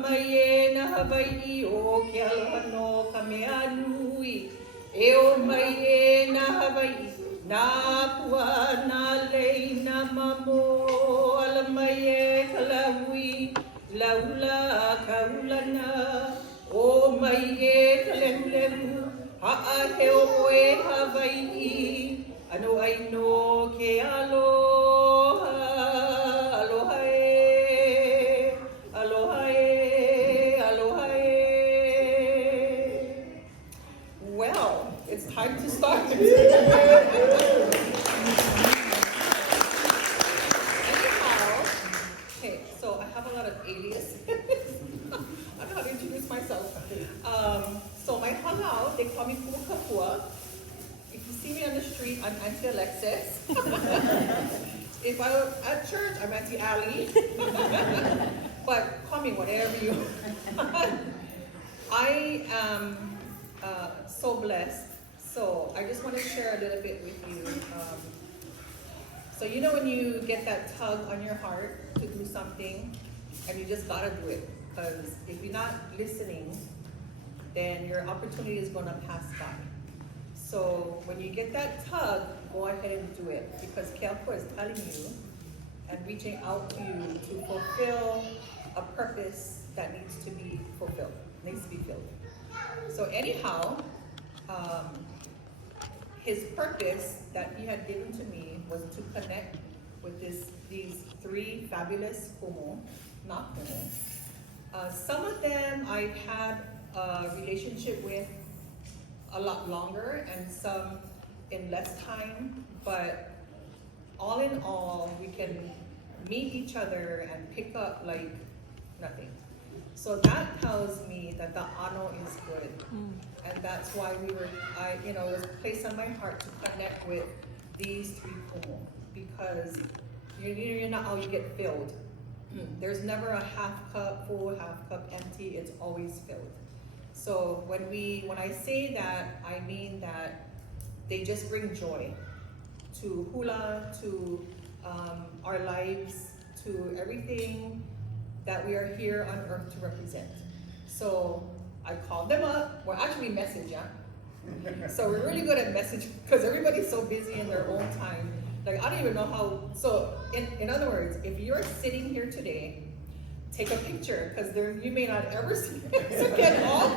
mai e na Hawaii o ke aloha no ka mea nui. E o mai e na Hawaii, nā pua, nā lei, nā mamo. Ala mai e ka lahui, laula ka ulana. O mai e ka lehu, ha'a he o e Hawaii. Ano ai no ke aloha, aloha e, aloha e, aloha e. Well, it's time to start. Anyhow, okay, so I have a lot of aliases. I don't know how to introduce myself. So my hālau, they call me Pu'ukapua. If you see me on the street, I'm Auntie Alexis. If I were at church, I'm Auntie Allie. But call me whatever you want. I am so blessed. So I just want to share a little bit with you. So you know when you get that tug on your heart to do something, and you just gotta do it. Because if you're not listening, then your opportunity is gonna pass by. So when you get that tug, go ahead and do it. Because Kealpo is telling you and reaching out to you to fulfill a purpose that needs to be fulfilled, needs to be filled. So anyhow, his purpose that he had given to me was to connect with these three fabulous kumu, not kumu. Some of them I had a relationship with a lot longer and some in less time, but all in all, we can meet each other and pick up like nothing. So that tells me that the ano is good. And that's why it was placed on my heart to connect with these three kumu, because you know how you get filled. There's never a half cup full, half cup empty, it's always filled. So when I say that, I mean that they just bring joy to hula, to our lives, to everything that we are here on earth to represent. So I called them up, well actually message, yeah? So we're really good at messaging because everybody's so busy in their own time. Like I don't even know how, so in other words, if you're sitting here today, take a picture because you may not ever see us again all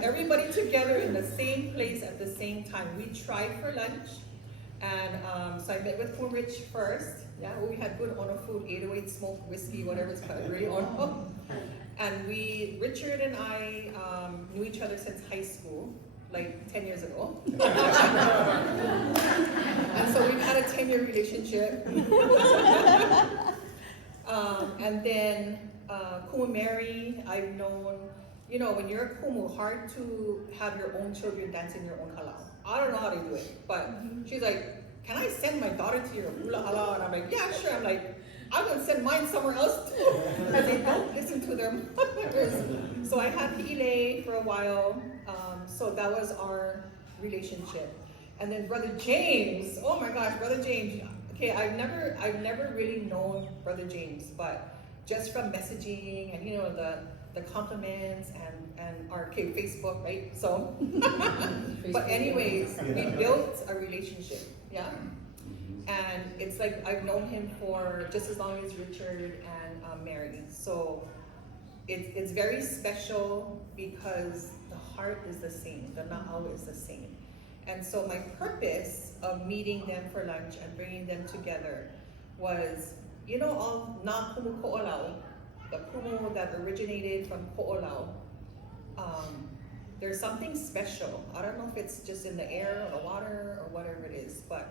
everybody together in the same place at the same time. We tried for lunch, and so I met with Poon Rich first. Yeah, we had good ono food, 808 smoked whiskey, whatever it's called, really ono. And Richard and I knew each other since high school, like 10 years ago. And so we've had a 10-year relationship. And then Kumu Mary, I've known, you know, when you're a kumu, hard to have your own children dance in your own hālau. I don't know how to do it, but she's like, can I send my daughter to your hula hālau? And I'm like, yeah, sure. I'm like, I'm gonna send mine somewhere else too, because they don't listen to their mothers. So I had Hi'ile for a while, so that was our relationship. And then Brother James, oh my gosh, Brother James. Okay, I've never really known Brother James, but just from messaging and you know the compliments and our Facebook, right? So, but anyways, we built a relationship, yeah. And it's like I've known him for just as long as Richard and Mary. So it's very special because the heart is the same, the na'au is the same. And so my purpose of meeting them for lunch and bringing them together was, you know, all na kumu ko'olau, the kumu that originated from ko'olau. There's something special. I don't know if it's just in the air or the water or whatever it is, but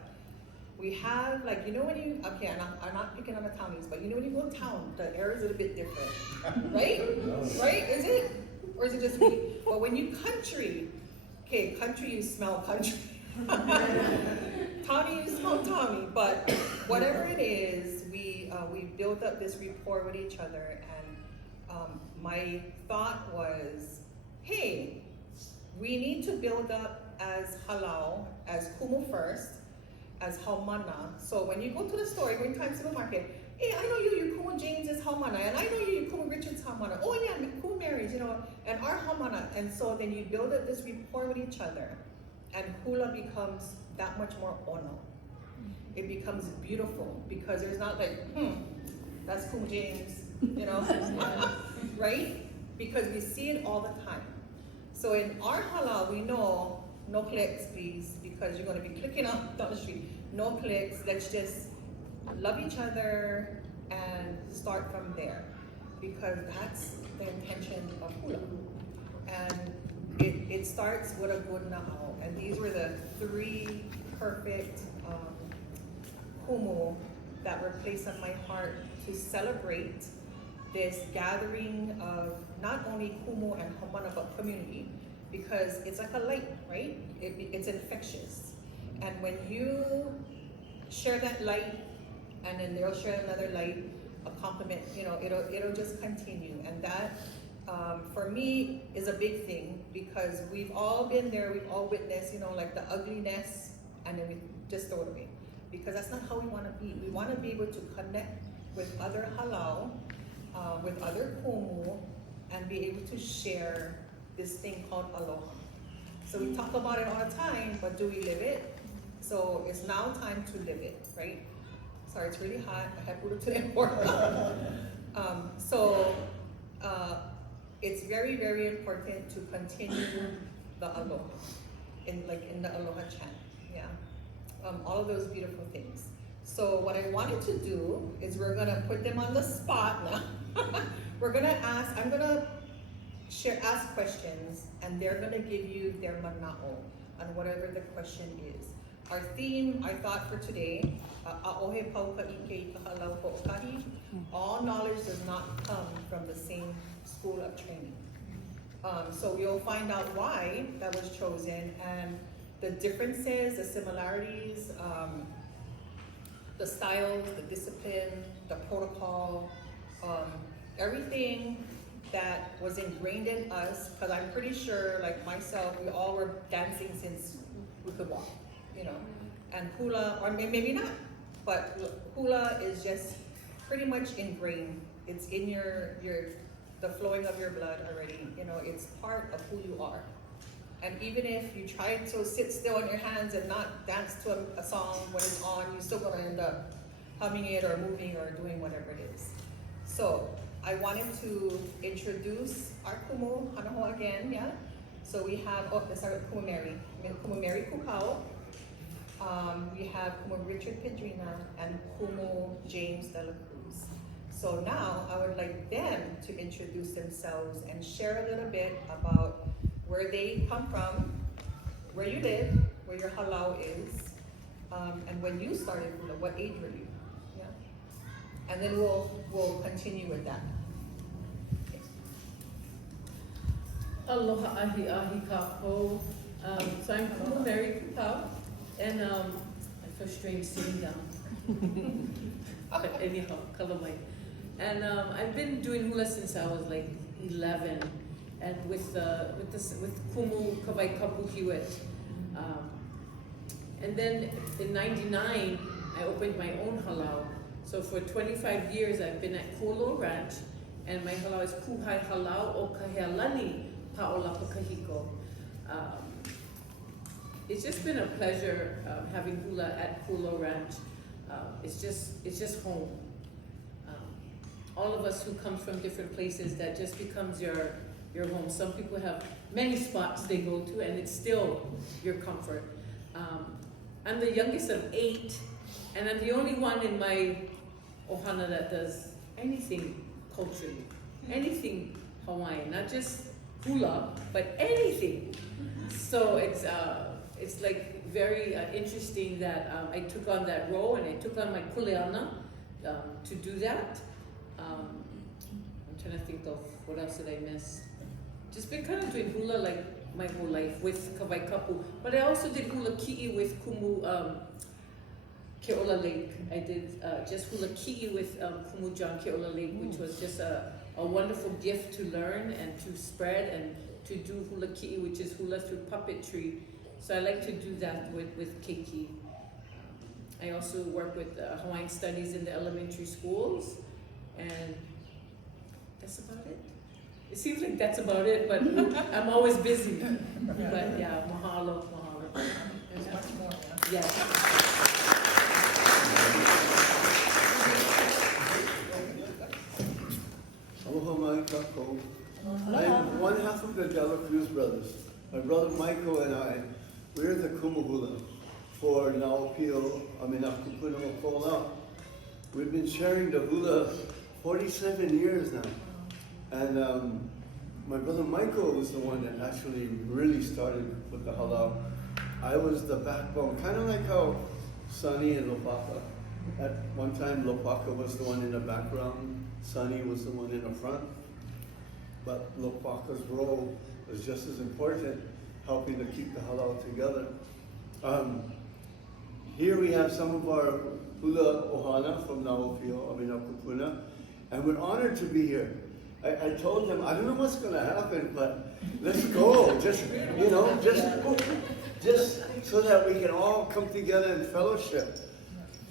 we have, like, you know when you, okay, I'm not picking on the townies, but you know when you go to town, the air is a little bit different, right? Right, is it? Or is it just me? But when you country, okay, country, you smell country. Tawny, you smell Tommy. But whatever it is, we built up this rapport with each other. And my thought was, hey, we need to build up as hālau, as kumu first, as haumana. So when you go to the store, you go in Time Supermarket, hey, I know you kumu James is haumana, and I know you kumu Richard's haumana. Oh yeah, kumu you know, and our hamana, and so then you build up this rapport with each other, and hula becomes that much more ono. It becomes beautiful because there's not like, that's cool James, you know, right? Because we see it all the time. So in our hālau, we know, no clicks please, because you're gonna be clicking up down the street. No clicks, let's just love each other and start from there. Because that's the intention of hula. And it starts with a good na'au. And these were the 3 perfect kumu that were placed on my heart to celebrate this gathering of not only kumu and hamana, but community, because it's like a light, right? It's infectious. And when you share that light, and then they'll share another light, a compliment, you know, it'll just continue. And that, for me, is a big thing, because we've all been there, we've all witnessed, you know, like the ugliness, and then we just throw it away. Because that's not how we want to be. We want to be able to connect with other hālau, with other kumu, and be able to share this thing called aloha. So we talk about it all the time, but do we live it? So it's now time to live it, right? Sorry, it's really hot. I had puru today. It's very, very important to continue the aloha, in the aloha chant, yeah. All of those beautiful things. So what I wanted to do is we're gonna put them on the spot now. I'm gonna ask questions, and they're gonna give you their mana'o on whatever the question is. Our theme, I thought for today, ʻAʻohe pauka ʻike i hālau hoʻokahi. All knowledge does not come from the same school of training. So you'll find out why that was chosen, and the differences, the similarities, the styles, the discipline, the protocol, everything that was ingrained in us, because I'm pretty sure, like myself, we all were dancing since we could walk, you know. And hula, or maybe not, but hula is just pretty much ingrained. It's in the flowing of your blood already, you know, it's part of who you are. And even if you try to sit still on your hands and not dance to a song when it's on, you're still gonna end up humming it or moving or doing whatever it is. So I wanted to introduce our kumu hanaho again, yeah? So we have, let's start with Kumu Mary. Kumu Mary Kupao. We have Kumu Richard Pedrina and Kumu James de la Cruz. So now I would like them to introduce themselves and share a little bit about where they come from, where you live, where your hālau is, and when you started hula, what age were you? Yeah. And then we'll continue with that. Okay. Aloha ahi ahi kāpō. So I'm Kumu Mary Kupau, and I feel strange sitting down. But anyhow, kalamai. And I've been doing hula since I was like 11. And with Kumu Kawai Kapu Hewitt. And then in '99, I opened my own hālau. So for 25 years, I've been at Kolo Ranch, and my hālau is Kuhai Hālau o Kahealani Pa'ola Pakahiko. It's just been a pleasure having hula at Kolo Ranch. It's just home. All of us who come from different places, that just becomes your home. Some people have many spots they go to, and it's still your comfort. I'm the youngest of 8, and I'm the only one in my ohana that does anything culturally, anything Hawaiian, not just hula, but anything. So it's like very interesting that I took on that role, and I took on my kuleana to do that. I'm trying to think of what else did I miss. Just been kind of doing hula like my whole life with Kawai Kapu. But I also did hula ki'i with Kumu Keola Lake. I did just hula ki'i with Kumu John Keola Lake, which was just a wonderful gift to learn and to spread and to do hula ki'i, which is hula through puppetry. So I like to do that with keiki. I also work with Hawaiian studies in the elementary schools, and that's about it. It seems like that's about it, but I'm always busy. But yeah, mahalo, mahalo. There's much more, yeah. Yes. Aloha mai kako. I'm one half of the Dela Cruz brothers. My brother Michael and I, we're the Kumahula for Naopio, Kupuna Mokola. We've been sharing the hula 47 years now. And my brother Michael was the one that actually really started with the hālau. I was the backbone, kind of like how Sonny and Lopaka. At one time, Lopaka was the one in the background, Sonny was the one in the front. But Lopaka's role was just as important, helping to keep the hālau together. Here we have some of our hula ohana from Naopio, Kupuna, and we're honored to be here. I told them, I don't know what's going to happen, but let's go. Just so that we can all come together in fellowship,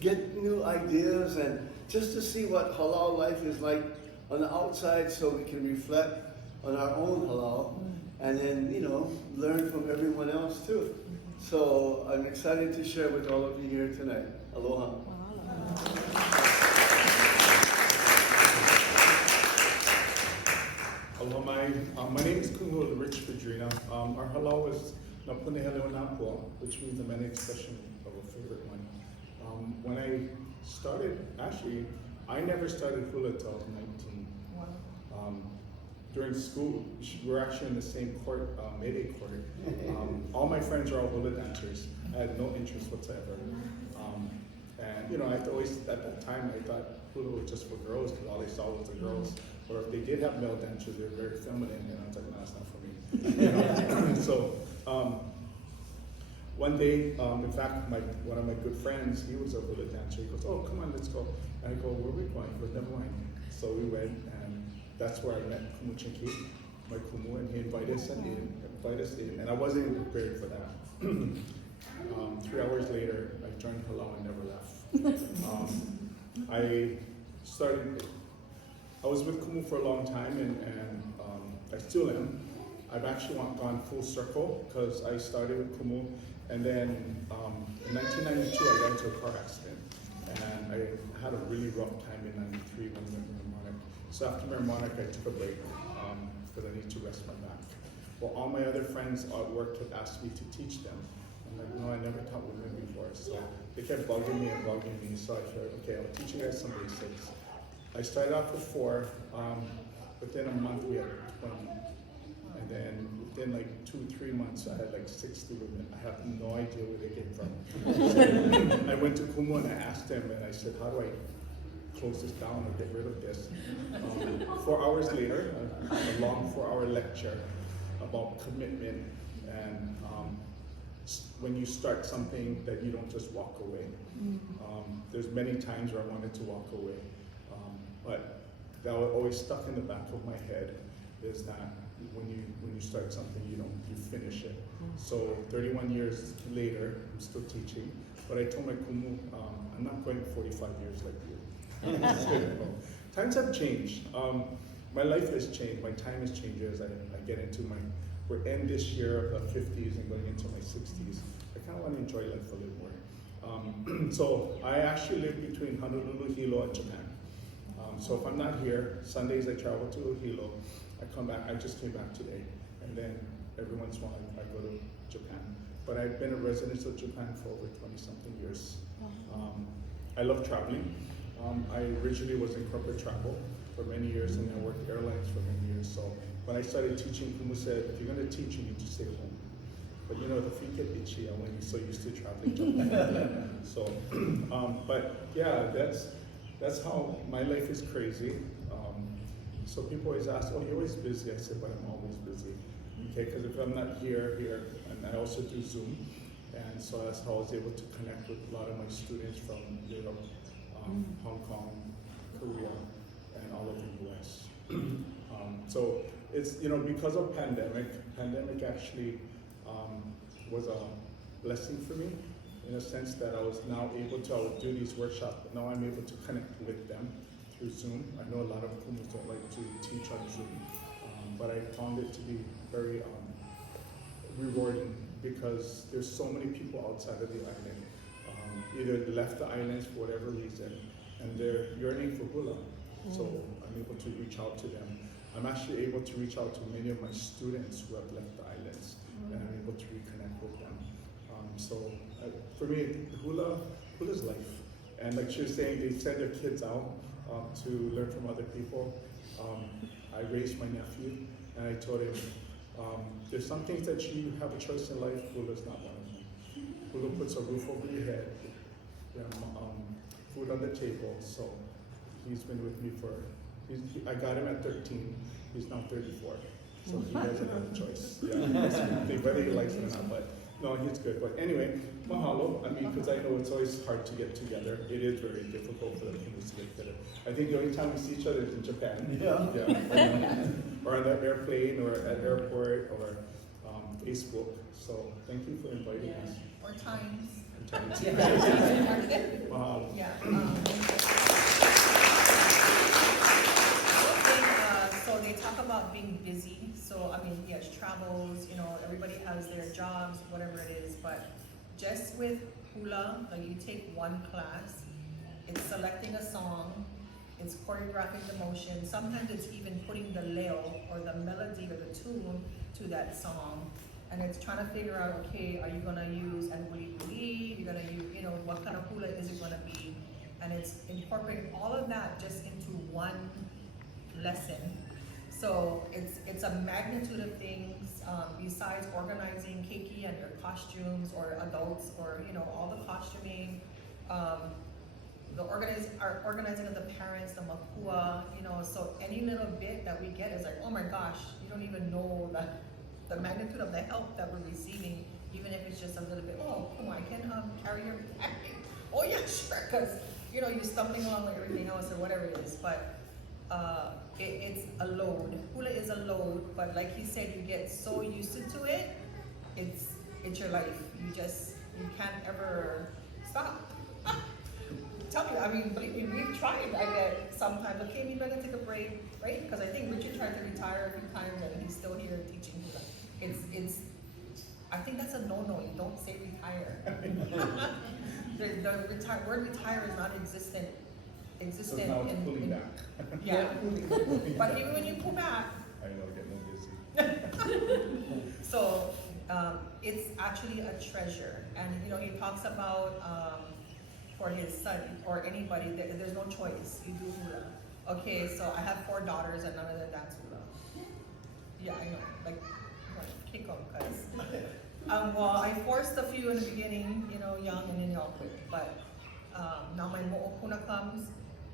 get new ideas, and just to see what halal life is like on the outside, so we can reflect on our own halal, and then learn from everyone else too. So I'm excited to share with all of you here tonight. Aloha. Aloha, my name is Kuhua Rich Padrina. Our halal is Napunehele Napua, which means the many expression of a favorite one. When I started, actually, I never started hula till I was 19. Wow. During school, we're actually in the same court, Mayday court. All my friends are all hula dancers. I had no interest whatsoever. And I always, at that time, I thought hula was just for girls, because all they saw was the girls. Or if they did have male dancers, they were very feminine, and I was like, no, that's not for me. So one day, in fact, one of my good friends, he was a hula dancer. He goes, oh, come on, let's go. And I go, where are we going? He goes, never mind. So we went, and that's where I met Kumu Chinki, my Kumu, and he invited us in, and I wasn't even prepared for that. 3 hours later, I joined Hālau and never left. I was with Kumu for a long time, and I still am. I've actually gone full circle, because I started with Kumu, and then in 1992 I got into a car accident, and I had a really rough time in 93 when we went to Mnemonic. So after Mnemonic I took a break, because I need to rest my back. Well, all my other friends at work had asked me to teach them. I'm like, no, I never taught women before, so they kept bugging me, so I figured, okay, I'll teach you guys some basics. I started off with 4, within a month we had 20. And then within like 2-3 months, I had like 60 women. I have no idea where they came from. I went to Kumu and I asked them, and I said, how do I close this down or get rid of this? 4 hours later, a long 4-hour lecture about commitment, and when you start something that you don't just walk away. There's many times where I wanted to walk away, but that was always stuck in the back of my head, is that when you start something, you finish it. So 31 years later, I'm still teaching, but I told my Kumu, I'm not going 45 years like you. Times have changed. My life has changed. My time has changed as I get into we're end this year of the 50s and going into my 60s. I kind of want to enjoy life a little more. So I actually live between Honolulu, Hilo, and Japan. So if I'm not here, Sundays I travel to Hilo. I come back, I just came back today, and then every once in a while I go to Japan. But I've been a resident of Japan for over 20-something years. I love traveling. I originally was in corporate travel for many years, and I worked airlines for many years. So when I started teaching, Kumu said, if you're going to teach, you need to stay home. But the feet get itchy when you're so used to traveling. So, but yeah, that's how my life is crazy. So people always ask, oh, you're always busy. I said, but I'm always busy. Okay, because if I'm not here, and I also do Zoom. And so that's how I was able to connect with a lot of my students from Europe, Hong Kong, Korea, and all over the US. So it's, because of pandemic actually was a blessing for me, in a sense that I was now able to, I would do these workshops, but now I'm able to connect with them through Zoom. I know a lot of Kumus don't like to teach on Zoom. but I found it to be very rewarding because there's so many people outside of the island, either left the islands for whatever reason, and they're yearning for hula. So I'm able to reach out to them. I'm actually able to reach out to many of my students who have left the islands, and I'm able to reconnect with them. For me, hula's life. And like she was saying, they send their kids out to learn from other people. I raised my nephew, and I told him, there's some things that you have a choice in life, hula's not one of them. Hula puts a roof over your head, food on the table, so he's been with me I got him at 13, he's now 34, so he doesn't have a choice. Yeah, whether he likes it or not, but no, he's good. But anyway, mahalo. I mean, because I know it's always hard to get together. It is very difficult for the families to get together. I think the only time we see each other is in Japan. Or on the airplane, or at airport, or Facebook. So thank you for inviting us. Or times. So they talk about being busy. So I mean, yes, travels, everybody has their jobs, whatever it is, but just with hula, like you take one class, it's selecting a song, it's choreographing the motion, sometimes it's even putting the leo or the melody or the tune to that song, and it's trying to figure out, okay, are you gonna use ʻAʻohe, you're gonna use, what kind of hula is it gonna be, and it's incorporating all of that just into one lesson. So it's a magnitude of things, besides organizing keiki and your costumes, or adults, or all the costuming, the organizing of the parents, the makua, so any little bit that we get is like, oh my gosh, you don't even know that the magnitude of the help that we're receiving, even if it's just a little bit. Oh, come on, I can carry your bag. Oh yeah, sure, because you're stumbling along like everything else or whatever it is, but it's a load. Hula is a load, but like he said, you get so used to it, it's your life. You can't ever stop. Tell me, I mean, believe me, we've tried. I get sometimes, okay, we better take a break, right? Because I think Richard tried to retire a few times and he's still here teaching hula. I think that's a no-no. You don't say retire. the word retire is not existent. So now it's pulling back. Yeah. But even when you pull back, I know, get more busy. So it's actually a treasure, and he talks about for his son or anybody, there's no choice. You do hula. Okay, so I have 4 daughters and none of them dance hula. Yeah, I know. Like, I'm gonna kick them because well, I forced a few in the beginning, young, and then they all quit. But now my mo'opuna comes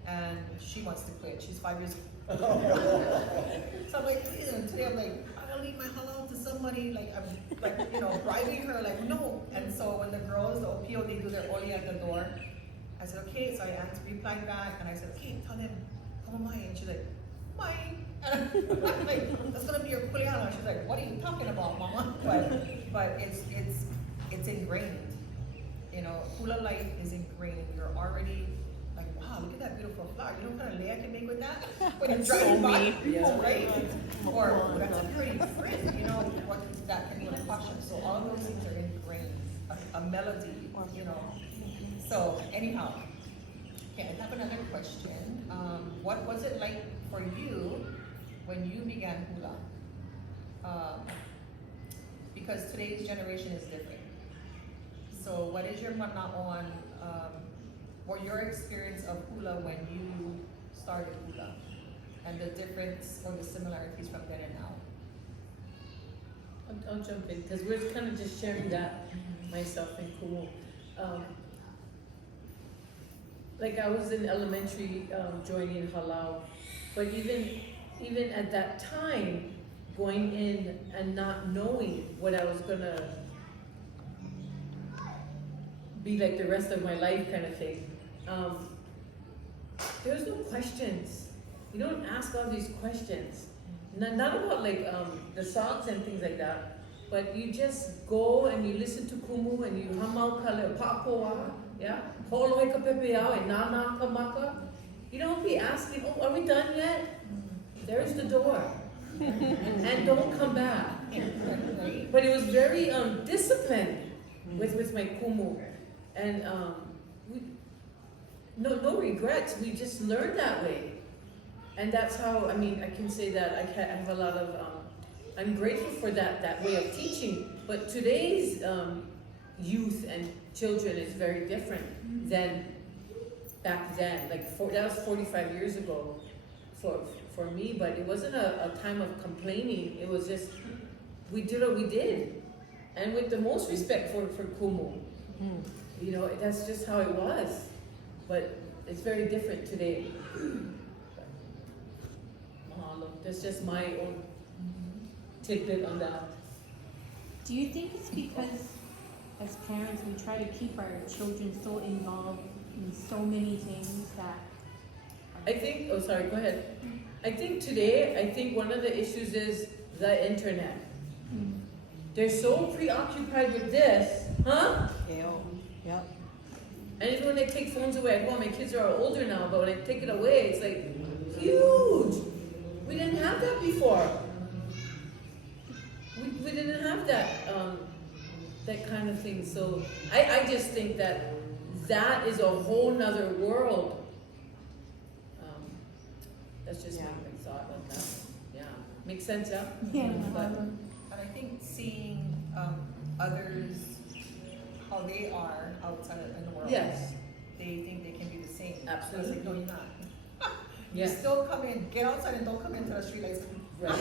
and she wants to quit. She's 5 years old. So I'm like, today I'm like, I'm gonna leave my hālau to somebody, like I'm like, bribing her, like, no. And so when the girls, the opio, they do their oli at the door, I said, okay, so I replied back and I said, okay, tell them, come on, and she's like, mine. And I'm like, that's gonna be your kuleana. She's like, what are you talking about, mama? But it's ingrained. Hula life is ingrained. You're already like, wow, look at that beautiful flower. You know what kind of lei I can make with that? When you're driving by, right? Or that's a pretty frizz, what that can be in a costume. So all of those things are ingrained. A melody, So anyhow, okay, I have another question. What was it like for you when you began hula? Because today's generation is different. So what is your mana'o or your experience of hula when you started hula, and the difference or the similarities from then and now? I'll jump in because we're kind of just sharing that, myself and Kumu. Like I was in elementary joining hālau, but even at that time, going in and not knowing what I was gonna be like the rest of my life kind of thing. There was no questions. You don't ask all these questions. Not about like the songs and things like that, but you just go and you listen to Kumu and you hamau kale pa'akoa, yeah? Ho'olohe ka pepeau and nana ka maka. You don't be asking, oh, are we done yet? There's the door. And and don't come back. But it was very disciplined with my kumu, and no regrets. We just learned that way, and that's how. I mean, I can say that I have a lot of. I'm grateful for that way of teaching. But today's youth and children is very different than back then. Like that was 45 years ago for me. But it wasn't a time of complaining. It was just we did what we did, and with the most respect for kumu. You know, that's just how it was. But it's very different today. Mahalo. That's just my own tidbit on that. Do you think it's because as parents we try to keep our children so involved in so many things that I think, oh sorry, go ahead. I think one of the issues is the internet. They're so preoccupied with this, huh? Yep. And even when they take phones away at home, my kids are older now, but when I take it away, it's like huge. We didn't have that before. We didn't have that that kind of thing. So I just think that is a whole nother world. That's just my thought on that. Yeah, makes sense, yeah. Yeah. But, And I think seeing others, how they are outside in the world. yes, They think they can be the same. Absolutely. I said, no, you're not. You yes, still come in, get outside and don't come into the streetlights. right.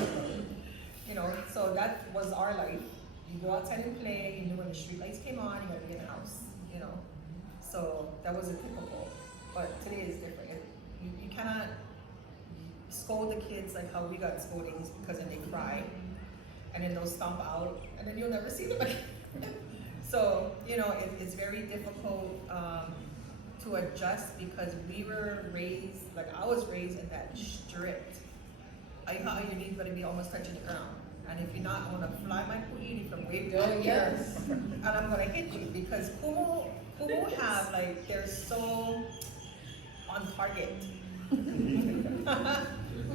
You know, so that was our life. You go outside and play, you knew when the streetlights came on, you gotta be in the house, you know. So that was a typical. But today is different. You cannot scold the kids like how we got scoldings because then they cry and then they'll stomp out and then you'll never see them again. So, you know, it's very difficult to adjust because we were raised, like I was raised in that strict. Your knees gotta be almost touching the ground. And if you're not, I'm gonna fly my ku'ili from way back here Yes. and I'm gonna hit you because kumu have like, they're so on target.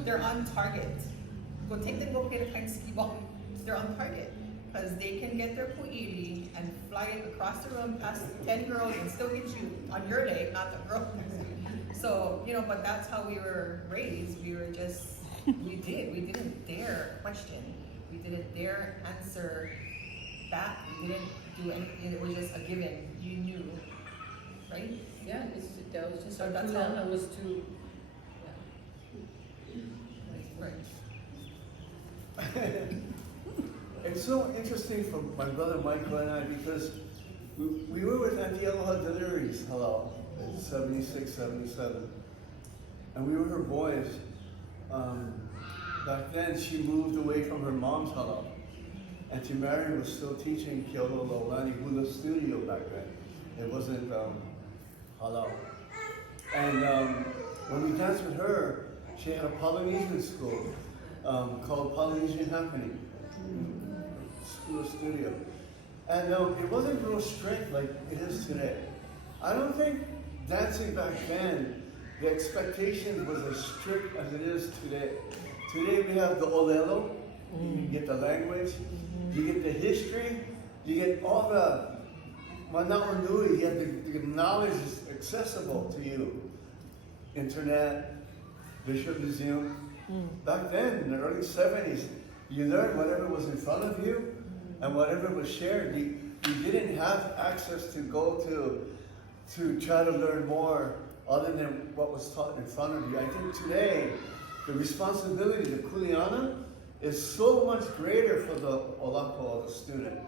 They're on target. Go take them, go play the kind of skee ball. They're on target because they can get their pu'ili and fly it across the room past 10 girls and still get you on your day, not the girl next to you. So, you know, but that's how we were raised. We were just, we didn't dare question. We didn't dare answer back. We didn't do anything. It was just a given. You knew, right? Yeah, that was just So our that's kulana how- was to, Right. It's so interesting for my brother Michael and I because we were with Auntie ʻAʻohe Deliveries, hālau, in 76, 77. And we were her boys. Back then she moved away from her mom's hālau. Auntie Mary was still teaching Keoho Laulani Hula Studio back then. It wasn't hālau. And when we danced with her, she had a Polynesian school called Polynesian Happening. School studio. And it wasn't real strict like it is today. I don't think dancing back then, the expectation was as strict as it is today. Today we have the olelo, you get the language, you get the history, you get all the mana'onui, you have the knowledge is accessible to you. Internet, Bishop Museum. Back then, in the early 70s, you learned whatever was in front of you and whatever was shared. You didn't have access to go to try to learn more other than what was taught in front of you. I think today, the responsibility, the kuleana, is so much greater for the olako, or the student.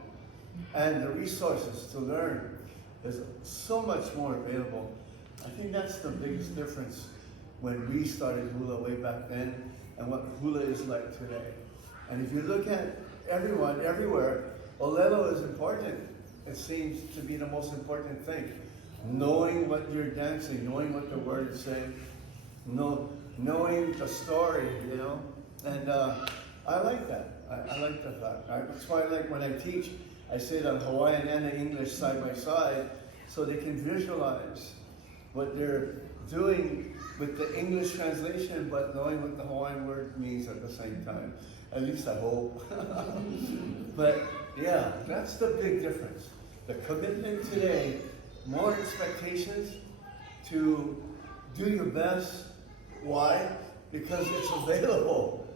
And the resources to learn is so much more available. I think that's the biggest difference when we started hula way back then and what hula is like today. And if you look at everyone, everywhere, olelo is important. It seems to be the most important thing. Knowing what you're dancing, knowing what the word is saying, knowing the story, you know? And I like that. I like the fact. That's why I like when I teach, I say the Hawaiian and the English side by side so they can visualize what they're doing with the English translation, but knowing what the Hawaiian word means at the same time. At least I hope. But yeah, that's the big difference. The commitment today, more expectations to do your best. Why? Because it's available.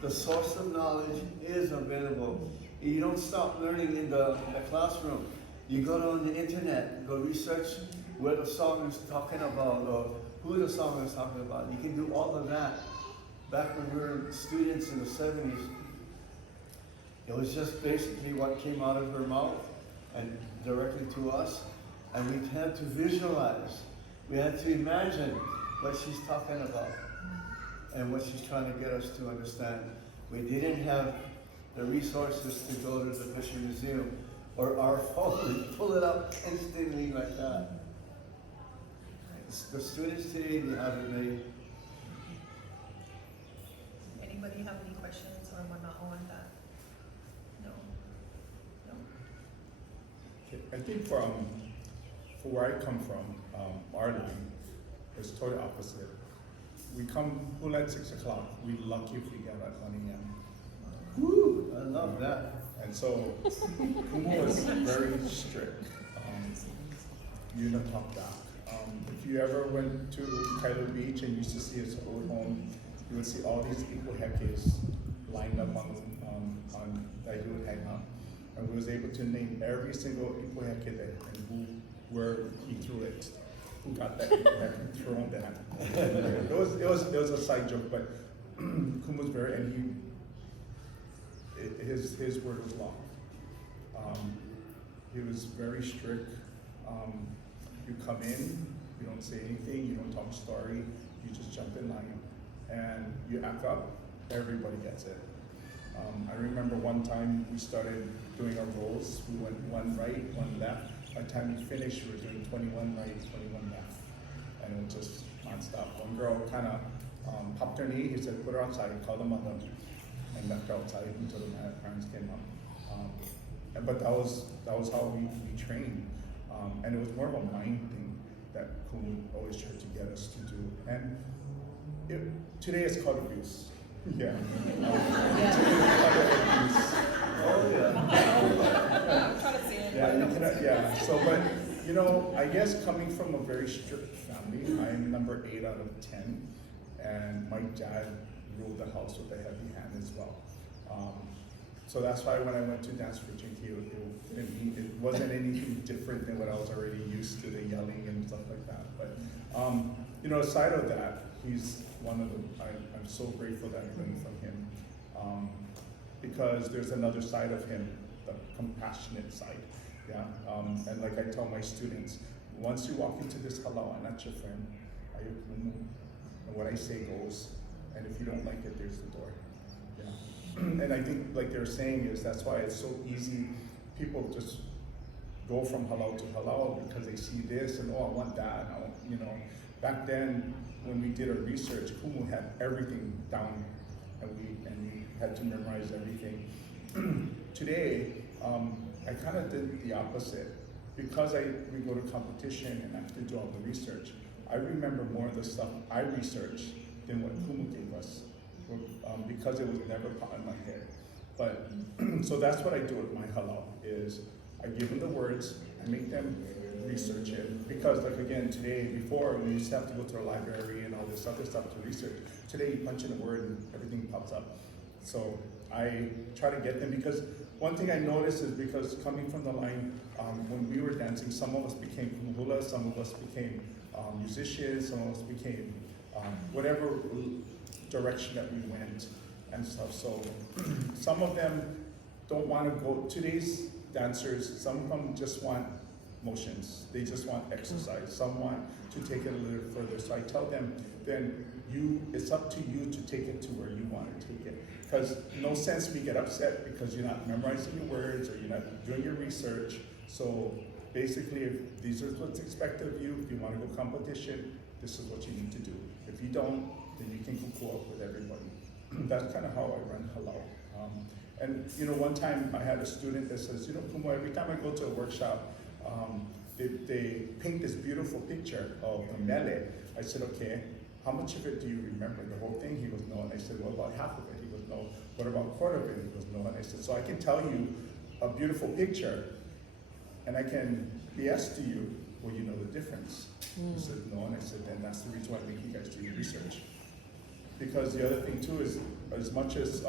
The source of knowledge is available. You don't stop learning in the classroom. You go on the internet, go research what the song is talking about or who the song is talking about. You can do all of that. Back when we were students in the 70s, it was just basically what came out of her mouth and directly to us. And we had to visualize. We had to imagine what she's talking about and what she's trying to get us to understand. We didn't have the resources to go to the Fisher Museum or our phone, pull it up instantly like that. The students today, they have it made. Anybody have any questions or whatnot on that? No? No? Okay, I think for where I come from, our living is totally opposite. We come hula at 6 o'clock. We lucky if we get at 1 a.m. Woo, I love that. And so Kumu was very strict. You don't talk back. If you ever went to Hālau Beach and used to see his old home, you would see all these ʻike lined up on that he would hang up. And we was able to name every single ʻike there and where he threw it, who got that ʻike thrown back. It was a side joke, but Kumu was very, and his word was law. He was very strict. You come in, you don't say anything, you don't tell a story, you just jump in line. And you act up, everybody gets it. I remember one time we started doing our roles. We went one right, one left. By the time we finished, we were doing 21 right, 21 left. And it was just nonstop. One girl kind of popped her knee, he said, put her outside, called her mother, and left her outside until the parents came up. But that was how we trained. And it was more of a mind thing that Kumu always tried to get us to do. And today it's called abuse. Yeah. Oh yeah. I'm trying to say it. Yeah. So, but you know, I guess coming from a very strict family, I'm number 8 out of 10, and my dad ruled the house with a heavy hand as well. So that's why when I went to dance for Chinky, it wasn't anything different than what I was already used to, the yelling and stuff like that. But you know, aside of that, he's one of the, I'm so grateful that I learned from him. Because there's another side of him, the compassionate side. Yeah. And like I tell my students, once you walk into this hālau, I'm not your friend. And what I say goes. And if you don't like it, there's the door. Yeah. And I think, like they're saying, is that's why it's so easy. People just go from hālau to hālau because they see this and, oh, I want that. You know, back then when we did our research, Kumu had everything down, and we had to memorize everything. Today, I kind of did the opposite. Because we go to competition and I have to do all the research, I remember more of the stuff I researched than what Kumu gave us, because it was never put in my head. But, so that's what I do with my hālau, is I give them the words, I make them research it. Because like again, today, before, we used to have to go to the library and all this other stuff to research. Today, you punch in a word and everything pops up. So I try to get them, because one thing I noticed is, because coming from the line, when we were dancing, some of us became kumuhula, some of us became musicians, some of us became whatever direction that we went and stuff. So some of them don't want to go, today's dancers, some of them just want motions, they just want exercise, some want to take it a little further. So I tell them, then it's up to you to take it to where you want to take it. Because no sense we get upset because you're not memorizing your words or you're not doing your research. So basically, if these are what's expected of you, if you want to go competition, this is what you need to do. If you don't, then you can go up with everybody. That's kind of how I run hālau. And you know, one time I had a student that says, you know, Kumu, every time I go to a workshop, they paint this beautiful picture of the mele. I said, okay, how much of it do you remember? The whole thing? He goes, no. And I said, well, about half of it. He goes, no. What about Cordovan? He goes, no. And I said, so I can tell you a beautiful picture, and I can BS to you, well, you know the difference. He said, no. And I said, then that's the reason why I make you guys do your research. Because the other thing too is, as much as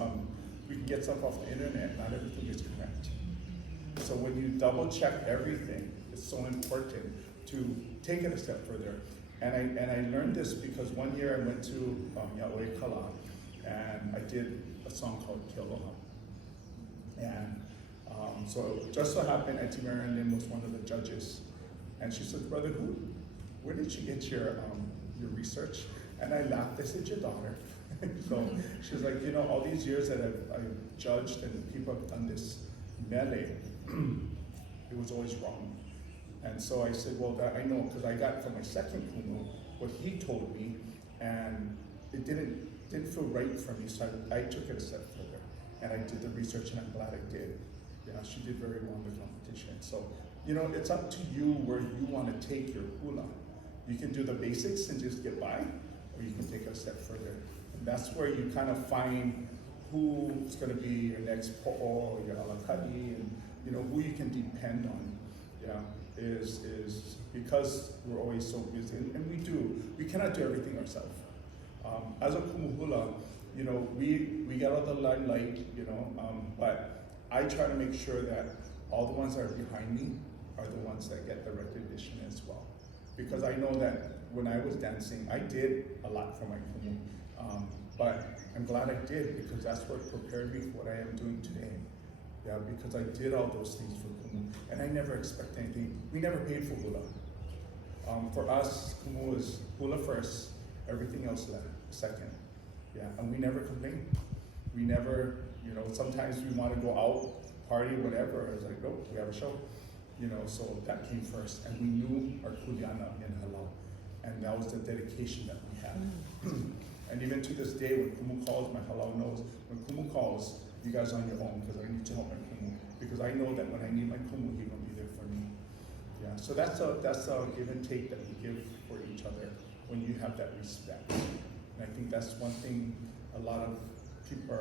we can get stuff off the internet, not everything is correct. So when you double check everything, it's so important to take it a step further. And I learned this because one year I went to ʻAʻohe and I did a song called ʻAʻohe. And so it just so happened Auntie Marian Lim was one of the judges. And she said, brother, where did you get your research? And I laughed, I said, your daughter. So she's like, you know, all these years that I've judged and people have done this melee, it was always wrong. And so I said, well, that I know, because I got from my second kumu what he told me, and it didn't feel right for me, so I took it a step further. And I did the research, and I'm glad I did. Yeah, she did very well in the competition. So, you know, it's up to you where you want to take your hula. You can do the basics and just get by, or you can take it a step further. And that's where you kind of find who's going to be your next po'o or your ʻaʻohe, and you know who you can depend on. Yeah, is because we're always so busy, and we cannot do everything ourselves. As a kumu hula, you know, we get all the limelight, you know, but I try to make sure that all the ones that are behind me are the ones that get the recognition as well. Because I know that when I was dancing, I did a lot for my kumu, but I'm glad I did, because that's what prepared me for what I am doing today. Yeah, because I did all those things for kumu, and I never expect anything. We never paid for hula. For us, kumu is hula first, everything else second. Yeah, and we never complain. We never, you know, sometimes we want to go out, party, whatever. It's like, nope, we have a show. You know, so that came first, and we knew our kuleana in hālau, and that was the dedication that we had. And even to this day, when kumu calls, my hālau knows, when kumu calls, you guys are on your own, because I need to help my kumu, because I know that when I need my kumu, he will be there for me. Yeah, so that's a give and take that we give for each other when you have that respect. And I think that's one thing a lot of people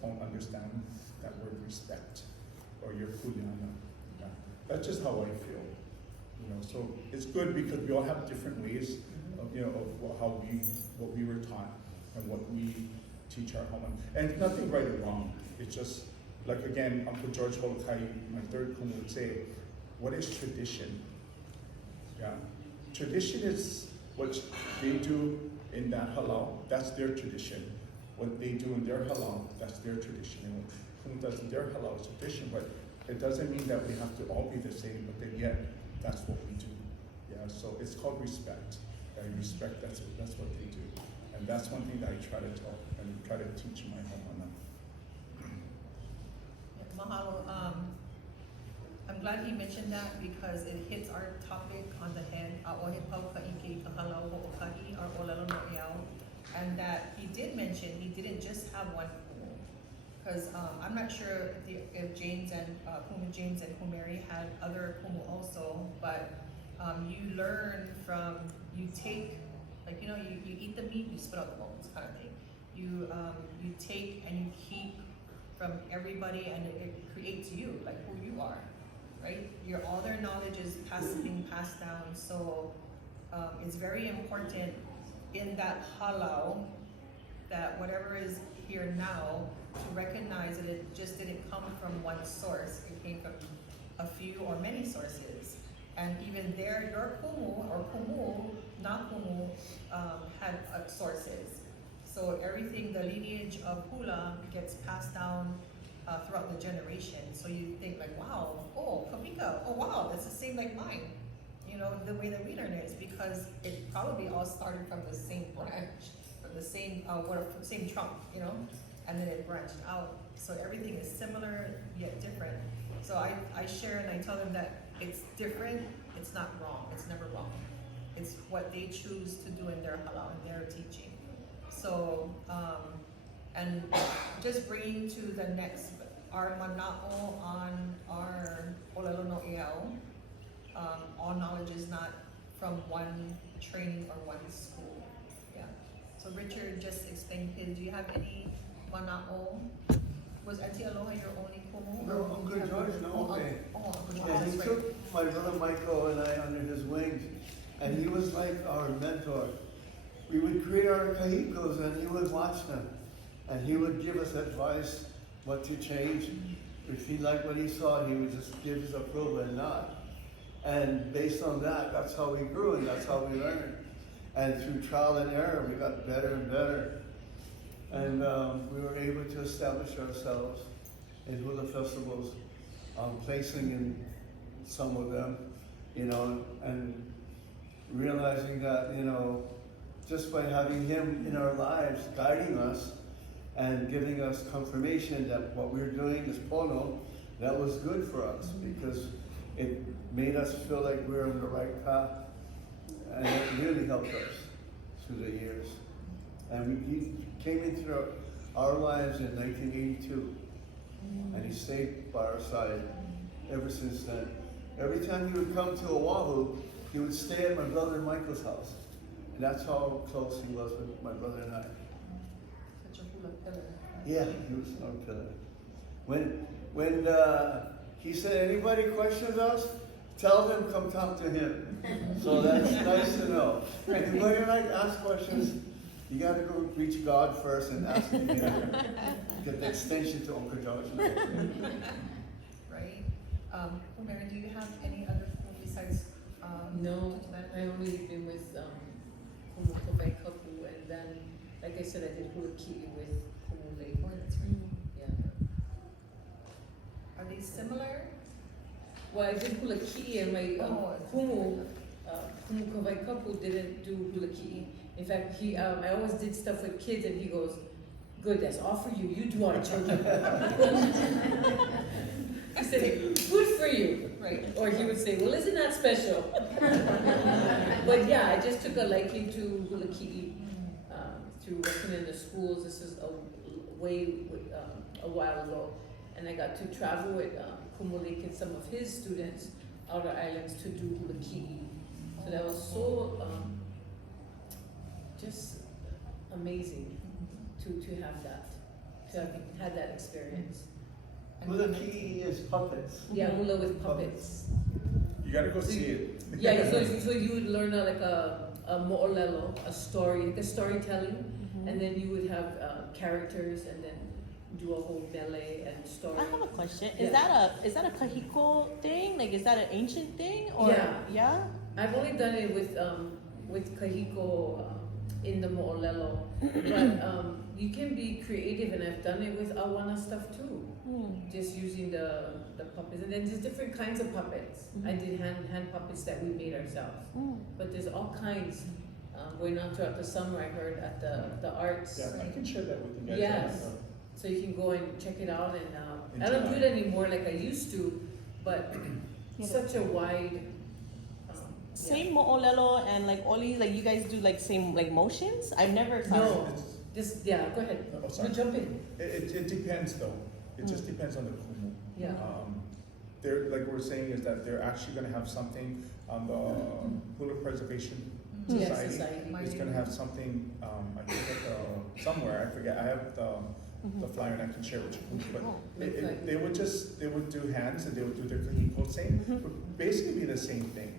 don't understand, that word respect, or your kuleana. Yeah. That's just how I feel. You know, so it's good because we all have different ways of, you know, of what we were taught and what we teach our home. And nothing right or wrong. It's just, like again, Uncle George hoʻokahi, my third kumu, would say, what is tradition? Yeah, tradition is what they do in that hālau, that's their tradition. What they do in their hālau, that's their tradition. And what kumu does in their hālau is tradition, but it doesn't mean that we have to all be the same, but then yet, that's what we do. Yeah, so it's called respect. Respect, that's what they do. And that's one thing that I try to tell and try to teach my home. Mahalo. I'm glad he mentioned that because it hits our topic on the head. ʻAʻohe pauka ʻike ka hālau hoʻokahi, our ʻōlelo no ʻeau. And that he did mention he didn't just have one kumu. Because I'm not sure if James and Kumu James and Kumeri had other kumu also, but you learn from, you take, like, you know, you eat the meat, you spit out the bones kind of thing. You take and you keep from everybody, and it creates you, like who you are, right? All their knowledge is being passed down. So it's very important in that hālau, that whatever is here now, to recognize that it just didn't come from one source. It came from a few or many sources. And even there, your kumu or kumu, not kumu, had sources. So everything, the lineage of hula gets passed down throughout the generation. So you think like, wow, oh, kapika, oh wow, that's the same like mine. You know, the way that we learn it is because it probably all started from the same branch, from the same, same trunk, you know, and then it branched out. So everything is similar yet different. So I share and I tell them that it's different, it's not wrong, it's never wrong. It's what they choose to do in their hālau, in their teaching. So, and just bringing to the next, our mana'o on our ʻōlelo no ʻeau, all knowledge is not from one training or one school. Yeah. So Richard just explained his. Do you have any Mana'o. Was Auntie Aloha your only kumu? No, Uncle George, no way. Uncle George, Yeah, he that's right. took my brother Michael and I under his wings, and he was like our mentor. We would create our kahikos and he would watch them, and he would give us advice what to change. If he liked what he saw, he would just give his approval and nod. And based on that, that's how we grew and that's how we learned. And through trial and error, we got better and better. And we were able to establish ourselves in hula festivals, placing in some of them, you know, and realizing that, you know, just by having him in our lives, guiding us and giving us confirmation that what we're doing is pono, that was good for us because it made us feel like we're on the right path. And it really helped us through the years. And he came into our lives in 1982, and he stayed by our side ever since then. Every time he would come to Oahu, he would stay at my brother Michael's house. And that's how close he was with my brother and I. Such a hula pillar. Yeah, he was our pillar. When he said, anybody questions us, tell them come talk to him. So that's nice to know. Anybody like ask questions, you gotta go reach God first and ask him. Get the extension to Uncle George. Right? Mary, do you have any other kumu besides No, that? I only been with Kumu Kobe Kapu, and then, like I said, I did hula ki'i with Kumu Lake. Oh, that's right. Yeah. Are they similar? Well, I did hula ki'i, and my Kumu Kobe Kapu didn't do hula ki'i. In fact, I always did stuff with kids, and he goes, "Good, that's all for you. You do all the children." I said, "Good for you." Right. Or he would say, "Well, isn't that special?" But yeah, I just took a liking to hula ki'i through working in the schools. This is a while ago, and I got to travel with Kumu Lake and some of his students outer islands to do hula ki'i. So that was so just amazing to have that, to have had that experience. Hula ki'i is puppets. Yeah, hula with puppets. You gotta go see it. Yeah, so you would learn like a mo'olelo, a story, like a storytelling, and then you would have characters, and then do a whole melee and story. I have a question. Yeah. Is that a kahiko thing? Like, is that an ancient thing? Or Yeah. Yeah? I've only done it with kahiko in the mo'olelo, but you can be creative, and I've done it with awana stuff too. Just using the puppets, and then there's different kinds of puppets. I did hand puppets that we made ourselves, but there's all kinds going on throughout the summer. I heard at the arts. Yeah, I can share that with you guys. Yes. So you can go and check it out, and I don't do it July. anymore like I used to, but such a wide. Same mo'olelo and like oli, like you guys do like same like motions? I've never thought. No, just go ahead. Oh, sorry. You jump in. It depends though. It just depends on the kumu. Yeah. They're like we're saying is that they're actually going to have something on the Hula Preservation Yes, Society. society. It's going to have something. I think at somewhere. I forget. I have the flyer and I can share with you. But they would do hands and they would do their kahiko. Same, would basically be the same thing.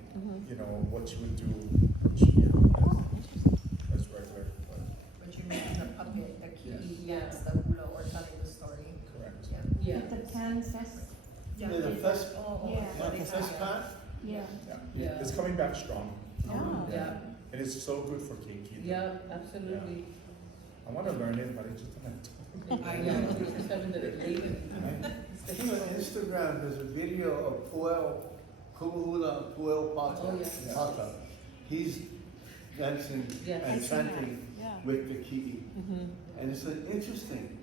You know what you would do. As regular. But you're making a puppet, the ki'i, Yes. yes, the hula, or telling the story. Correct. Yeah. The pan fest. Yeah, the fest. Yeah. Like the fest pass? Yeah. Yeah. It's coming back strong. Yeah. And it's so good for keiki. Yeah, absolutely. I want to learn it, but I just don't have time. I know, we just haven't done it lately. I think on Instagram there's a video of Puel, Kumuhula Puel Pata. Oh, yeah. Pata. He's dancing Yes. and I've seen that. chanting Yeah. with the ki'i. And it's interesting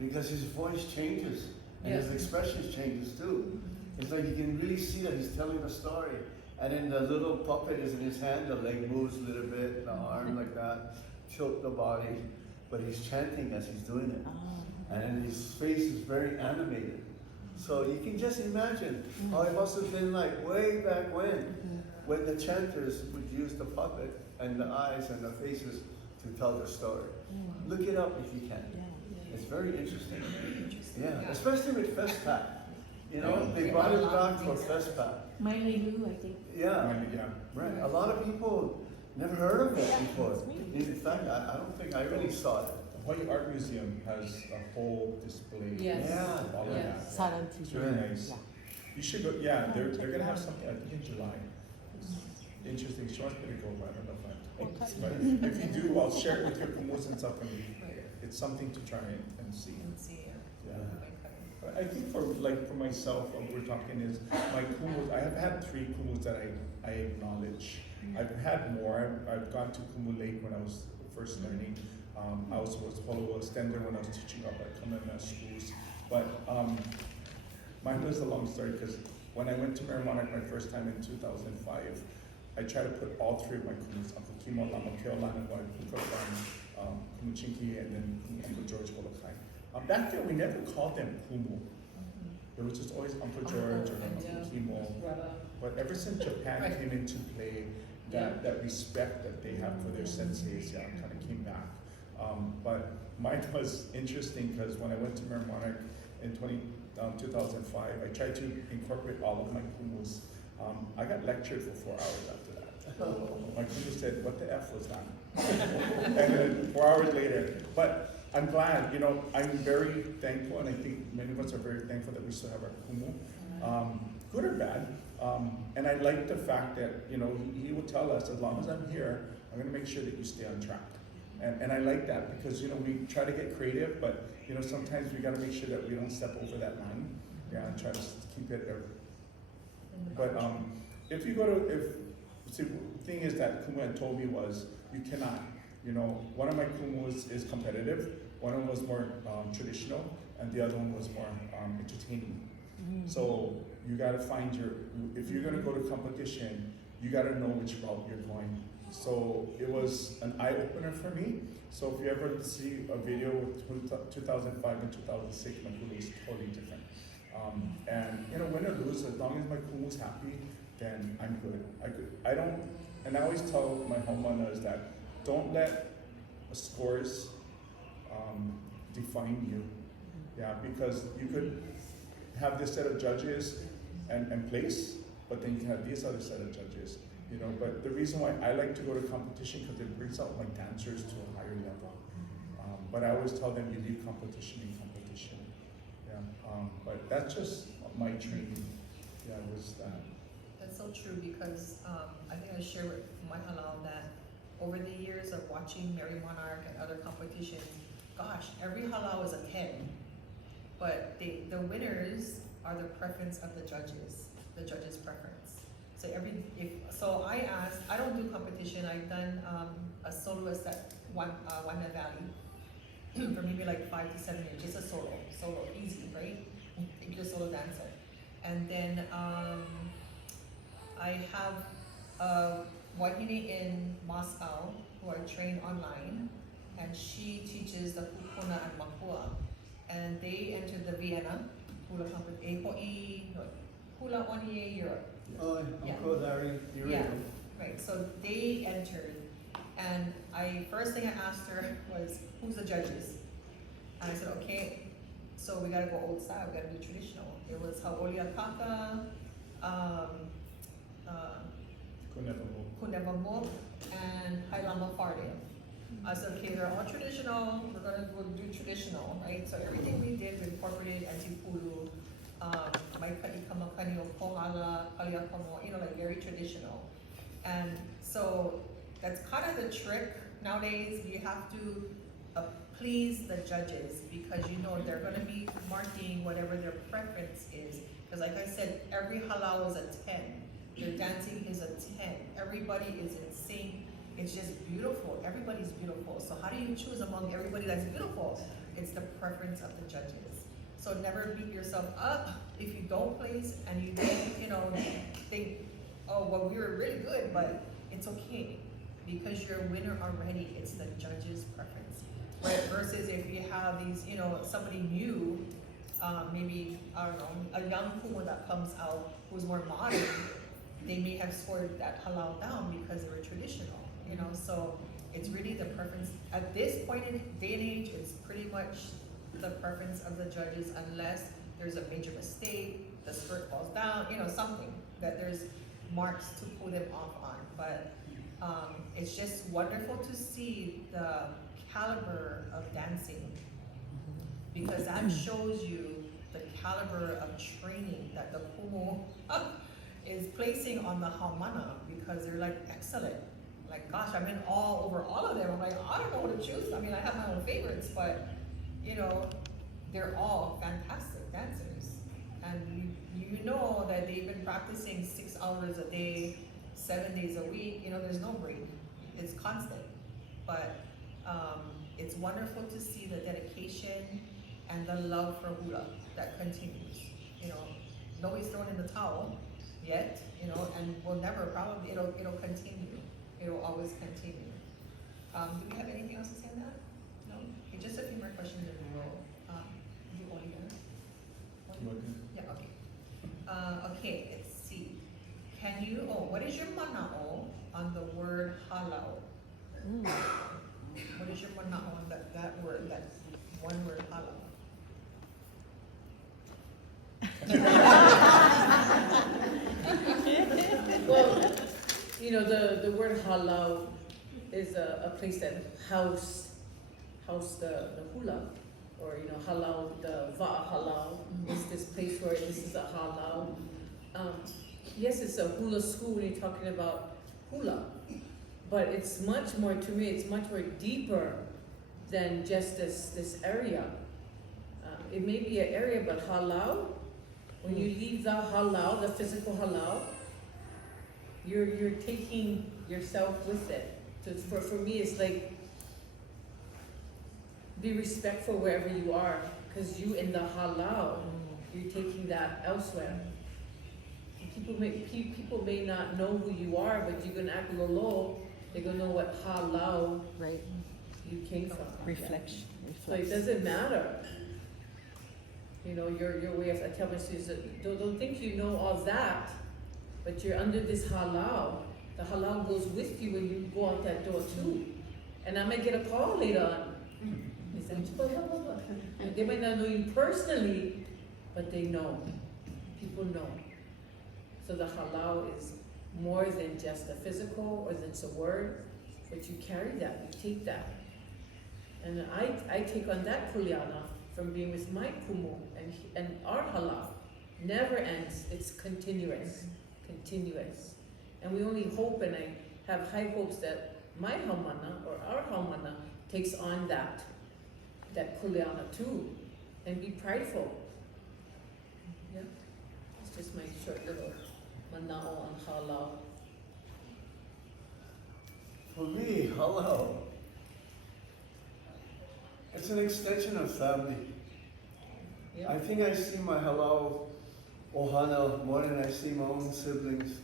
because his voice changes and his Yes. expressions changes too. It's like you can really see that he's telling a story. And then the little puppet is in his hand, the leg moves a little bit, the arm like that, tilt the body, but he's chanting as he's doing it. And then his face is very animated. So you can just imagine how it must have been like way back when the chanters would use the puppet and the eyes and the faces to tell the story. Look it up if you can. It's very interesting. Interesting. Yeah, especially with Festpac. You know, Right. they They brought brought a it lot back of for things Festpac. Miley Lou, I think. Yeah, Yeah. right. A lot of people never heard of it Yeah, before. that's me. In fact, I don't think I really saw it. The Hawaii Art Museum has a whole display Yes. Yeah. of all of Yes. that. Saw it on It's TV. really nice. Yeah. You should go, yeah, they're check gonna it have out. something, I think in July. It's interesting, she wants me to go, but I don't know if I Okay. But if you do, I'll share it with your kumus and stuff, and it's something to try and see. And see, Yeah. hoʻokahi. But I think for myself, what we're talking is my kumus. I have had 3 kumus that I acknowledge. I've had more. I've gone to Kumu Lake when I was first learning. I also was holo extender when I was teaching up at Kamehameha schools. But mine was a long story because when I went to Monarch my first time in 2005, I tried to put all 3 of my kumus, Uncle Kimo, Lama Keolana, Puka from Kumuchinki, and then Uncle George hoʻokahi. Back then, we never called them kumu. It was just always Uncle George or Uncle Kimo. But ever since Japan Right. came into play, that respect that they have for their senseis, kind of came back. But mine was interesting because when I went to Monarch in 2005, I tried to incorporate all of my kumus. I got lectured for 4 hours after that. My kumu said, "What the F was that?" And then 4 hours later. But I'm glad, I'm very thankful, and I think many of us are very thankful that we still have our kumu, good or bad. And I like the fact that, he will tell us, as long as I'm here, I'm gonna make sure that you stay on track. And I like that because, we try to get creative, but, sometimes we gotta make sure that we don't step over that line. Yeah, and try to keep it. But if you go to, see, the thing is that kumu had told me was, you cannot. One of my kumus is competitive, one of them was more traditional, and the other one was more entertaining. So you gotta find if you're gonna go to competition, you gotta know which route you're going. So it was an eye-opener for me. So if you ever see a video with 2005 and 2006, my kumu is totally different. And win or lose, as long as my kumu's happy, then I'm good. I don't, and I always tell my homeowners that don't let scores define you. Yeah, because you could have this set of judges and place, but then you can have this other set of judges. But the reason why I like to go to competition because it brings out my dancers to a higher level. But I always tell them you need competition in competition. Yeah, but that's just my training. Yeah, was that. That's so true because I think I shared with my hālau that over the years of watching Mary Monarch and other competitions, gosh, every hālau is a 10. But the winners are the preference of the judges' preference. So I asked, I don't do competition, I've done a soloist at Wanda Valley for maybe like 5 to 7 years, just a solo, easy, right? Think you're a solo dancer. And then I have a wahine in Moscow who I train online, and she teaches the kukuna and makua. And they entered the Vienna hula competition, hula 1 year Europe. Oh, Yeah. Uncle Larry, you're Yeah, in. right, so they entered, and first thing I asked her was, who's the judges? And I said, okay, so we gotta go old style, we gotta do traditional. It was hoʻokahi, Kunevamo, and Hailama Fardia. I said, okay, they're all traditional, we're gonna go do traditional, right? So everything we did, we incorporated Antipulu, Maikai Kamakani o Kohala, Kaliakomo, like very traditional. And so that's kind of the trick nowadays. You have to please the judges because they're gonna be marking whatever their preference is. Because like I said, every hālau is a 10. Their dancing is a 10. Everybody is in sync. It's just beautiful. Everybody's beautiful. So how do you choose among everybody that's beautiful? It's the preference of the judges. So never beat yourself up if you don't place and you think, oh, well, we were really good, but it's okay because you're a winner already. It's the judge's preference, right? Versus if you have these, somebody new, maybe, I don't know, a young kumu that comes out who's more modern, they may have scored that hālau down because they were traditional, So it's really the preference. At this point in day and age, it's pretty much the preference of the judges unless there's a major mistake, the skirt falls down, something that there's marks to pull them off on. But it's just wonderful to see the caliber of dancing, because that shows you the caliber of training that the kumu is placing on the haumana, because they're like excellent. Like, gosh, I'm in awe over all of them. I'm like, I don't know what to choose. I mean, I have my own favorites, but they're all fantastic dancers. And you know that they've been practicing 6 hours a day, 7 days a week. There's no break. It's constant. But it's wonderful to see the dedication and the love for hula that continues. Nobody's thrown in the towel yet, and will never, probably, it'll continue. It'll always continue. Do we have anything else to say on that? No? Okay, just a few more questions in a row. You only gonna? Yeah, okay. Okay, let's see. What is your mana'o on the word hālau? What is your mana'o on that word, that one word hālau? Well, the word hālau is a place that house the hula, or hālau, the va'a hālau is this place where this is a hālau. Yes, it's a hula school when you're talking about hula, but it's much more, to me, it's much more deeper than just this area. It may be an area, but hālau, when you leave the hālau, the physical hālau, you're taking yourself with it. So for me, it's like, be respectful wherever you are, because you in the hālau, you're taking that elsewhere. People may not know who you are, but you're gonna act low. They're gonna know what hālau Right. you came from. Reflection. So it doesn't matter. Your way of, I tell my students, don't think you know all that, but you're under this hālau. The hālau goes with you when you go out that door too. And I might get a call later on. They say, blah, blah, blah, blah. And they might not know you personally, but they know. People know. So the hālau is more than just a physical or than just a word, but you carry that, you take that. And I take on that kuleana from being with my kumu, and our hālau never ends. It's continuous. And we only hope, and I have high hopes that my haumana or our haumana takes on that kuleana too, and be prideful. Yeah, it's just my short little mana'o on hālau. For me, hālau, it's an extension of family. Yeah. I think I see my hālau ohana more than I see my own siblings.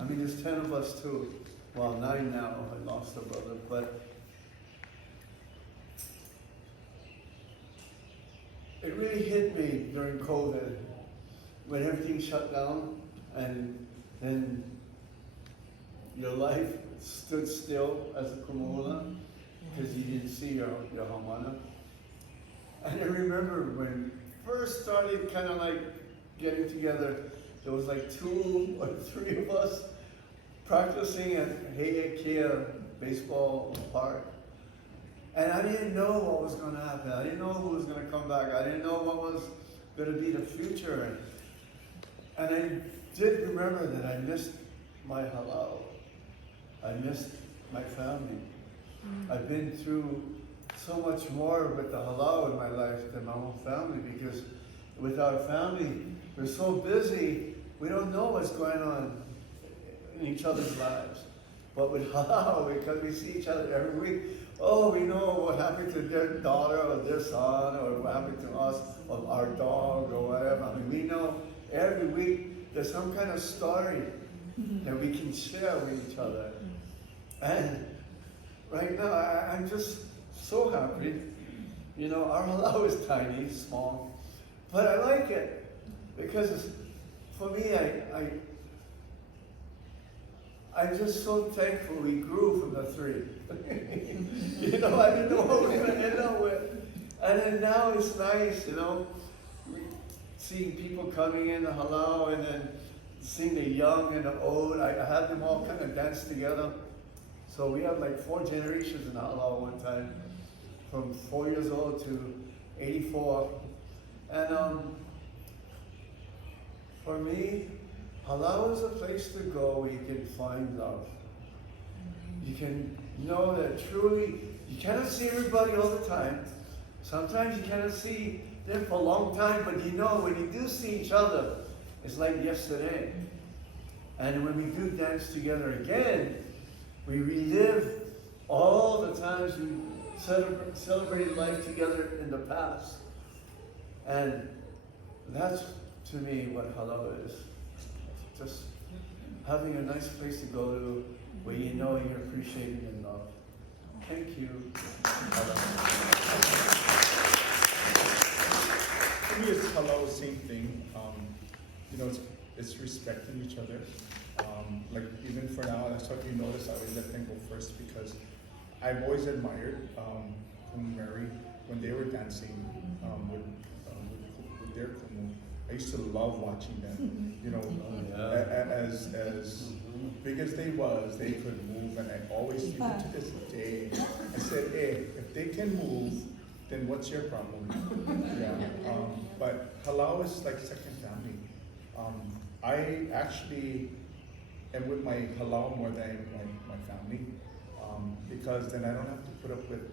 I mean, there's 10 of us too. Well, 9 now. I lost a brother, but it really hit me during COVID when everything shut down, and then your life stood still as a kumuhula because you didn't see your haumana. And I remember when first started kind of like getting together, there was like 2 or 3 of us practicing at ʻAʻohe baseball park. And I didn't know what was going to happen. I didn't know who was going to come back. I didn't know what was going to be the future. And I did remember that I missed my hālau. I missed my family. I've been through so much more with the hālau in my life than my own family, because with our family, we're so busy, we don't know what's going on in each other's lives. But with hālau, because we see each other every week, we know what happened to their daughter or their son, or what happened to us, or our dog, or whatever. I mean, we know every week there's some kind of story that we can share with each other. And right now, I'm just so happy. Our hālau is tiny, small, but I like it because for me, I'm just so thankful we grew from the 3. I didn't know what we were going to end up with. And then now it's nice, you know, seeing people coming in the hālau and then seeing the young and the old. I had them all kind of dance together. So we had like 4 generations in the hālau one time, from 4 years old to 84. And for me, hālau is a place to go where you can find love. You can know that truly, you cannot see everybody all the time. Sometimes you cannot see them for a long time, but you know when you do see each other, it's like yesterday. And when we do dance together again, we relive all the times we celebrated life together in the past. And that's, to me, what hālau is. Just having a nice place to go to where you know you're appreciated and loved. Thank you. For me, it's hālau, same thing. You know, it's respecting each other. Like even for now, that's what you notice. I always let them go first because I've always admired Mary when they were dancing with their kumu. I used to love watching them. You know, as big as they was, they could move, and I always, even to this day, I said, hey, if they can move, then what's your problem? Yeah. But hālau is like second family. I actually am with my hālau more than my family, because then I don't have to put up with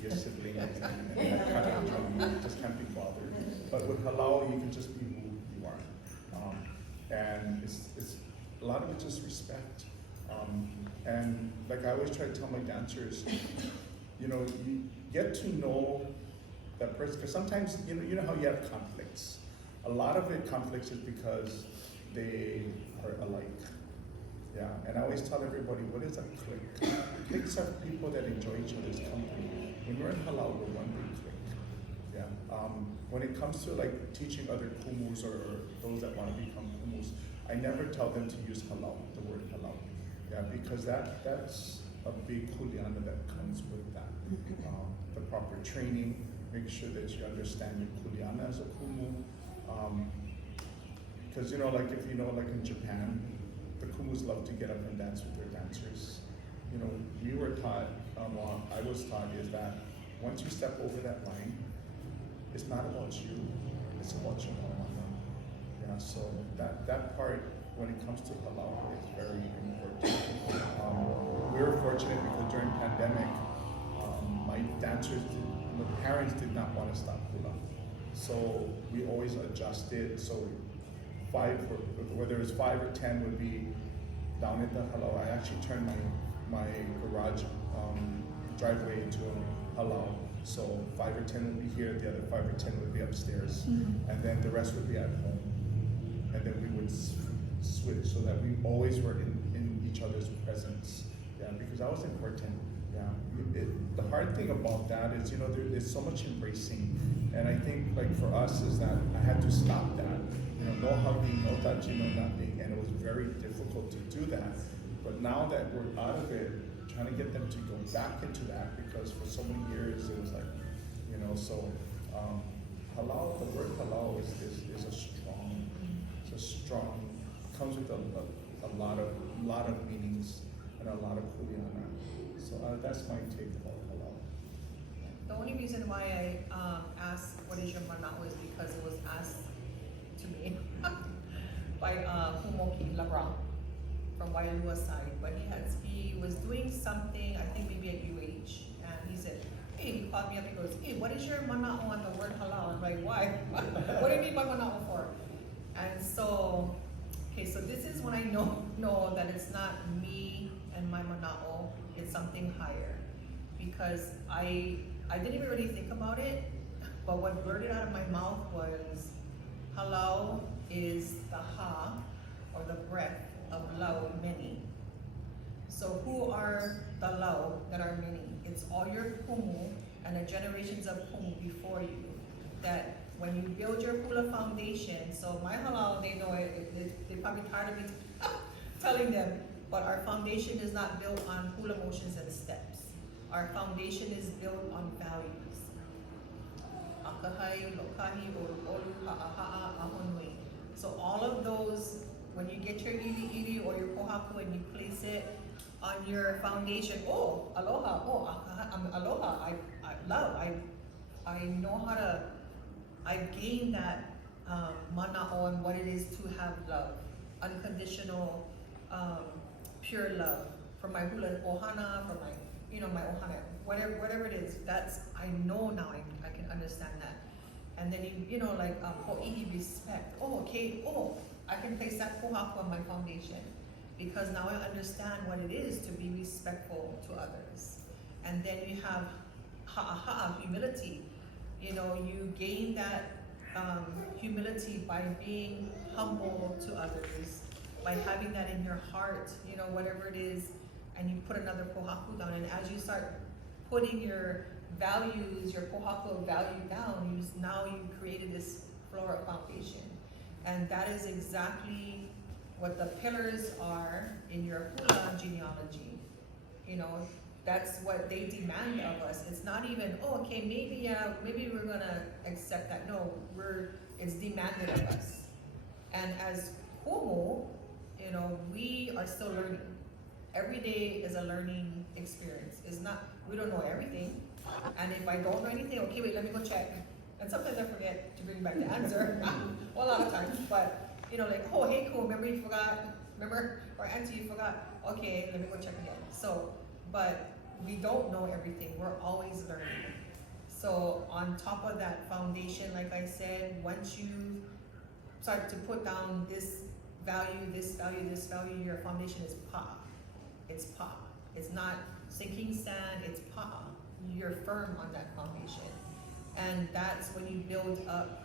your siblings and that kind of drama. You just can't be bothered. But with hālau, you can just be who you are, and it's a lot of it just respect. And like I always try to tell my dancers, you know, you get to know that person, because sometimes you know how you have conflicts. A lot of it conflicts is because they are alike. Yeah, and I always tell everybody, what is a clique? Cliques are people that enjoy each other's company. When we're in hālau, we're one big clique. Yeah. When it comes to like teaching other kumus or those that want to become kumus, I never tell them to use hālau, the word hālau. Yeah, because that's a big kuleana that comes with that. The proper training, make sure that you understand your kuleana as a kumu. Because you know, like if you know, like in Japan, the kumus love to get up and dance with their dancers. You know, we were taught, I was taught, is that once you step over that line, it's not about you, it's about your mama. Yeah, so that part, when it comes to hālau, is very important. We were fortunate because during pandemic, my dancers, the parents did not want to stop hula. So we always adjusted, so whether it's 5 or 10 would be down at the hālau. I actually turned my garage driveway into a hālau. So 5 or 10 would be here, the other 5 or 10 would be upstairs, and then the rest would be at home. And then we would switch so that we always were in each other's presence. Yeah, because that was important. Yeah, the hard thing about that is, you know, there's so much embracing, and I think like for us is that I had to stop that. You know, no hugging, no touching, no nothing, and it was very difficult to do that. But now that we're out of it, trying to get them to go back into that, because for so many years it was like, you know, so hālau, the word hālau is a strong, comes with a lot of meanings and a lot of kuleana. So that's my take about hālau. The only reason why I asked what is your mana'o is because it was asked to me by Kumoki Labra from Waialua side, but he was doing something, I think maybe at UH, and he said, hey, he called me up, he goes, hey, what is your mana'o on the word hālau? I'm like, why? What do you mean by mana'o for? And so, okay, so this is when I know that it's not me and my mana'o, it's something higher. Because I didn't even really think about it, but what blurted out of my mouth was, hālau is the ha, or the breath, of lau, many. So who are the lau that are many? It's all your kumu and the generations of kumu before you. That when you build your hula foundation, so my hālau, they know it, they probably tired of me telling them, but our foundation is not built on hula motions and steps. our foundation is built on values. ʻAʻohe, hoʻokahi, ʻolu, haʻahaʻa, ʻahonui. So all of those, when you get your ʻili or your pohaku and you place it on your foundation, oh, aloha, oh, aloha, I love, I know how to, I've gained that mana'o on what it is to have love, unconditional, pure love. For my hula ohana, for my, my ohana, whatever it is, that's, I know now, I can understand that. And then like ho'ihi, respect. Oh, okay, I can place that pohaku on my foundation because now I understand what it is to be respectful to others. And then you have ha'aha'a, humility. You gain that humility by being humble to others, by having that in your heart, whatever it is, and you put another pohaku down, and as you start putting your values, your pohaku value down, now you created this floral foundation. And that is exactly what the pillars are in your hula genealogy. That's what they demand of us. It's not even, okay, maybe we're gonna accept that. No, it's demanded of us. And as kumu, we are still learning. Every day is a learning experience. We don't know everything. And if I don't know anything, okay, wait, let me go check. And sometimes I forget to bring back the answer. Well, a lot of times, but like, oh, hey, cool, remember you forgot? Remember? Or auntie, you forgot? Okay, let me go check again. So, but we don't know everything. We're always learning. So on top of that foundation, like I said, once you start to put down this value, your foundation is pa. It's pa. It's not sinking sand, it's pa. You're firm on that foundation. And that's when you build up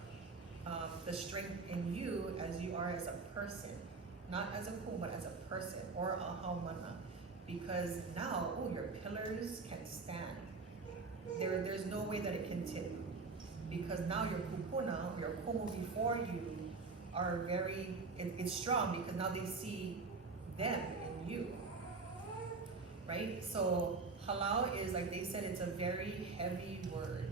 the strength in you as you are as a person. Not as a ku, but as a person, or a haumana. Because now, your pillars can stand. There's no way that it can tip. Because now your kupuna, your kumu before you, are it's strong because now they see them in you. Right? So hālau is, like they said, it's a very heavy word.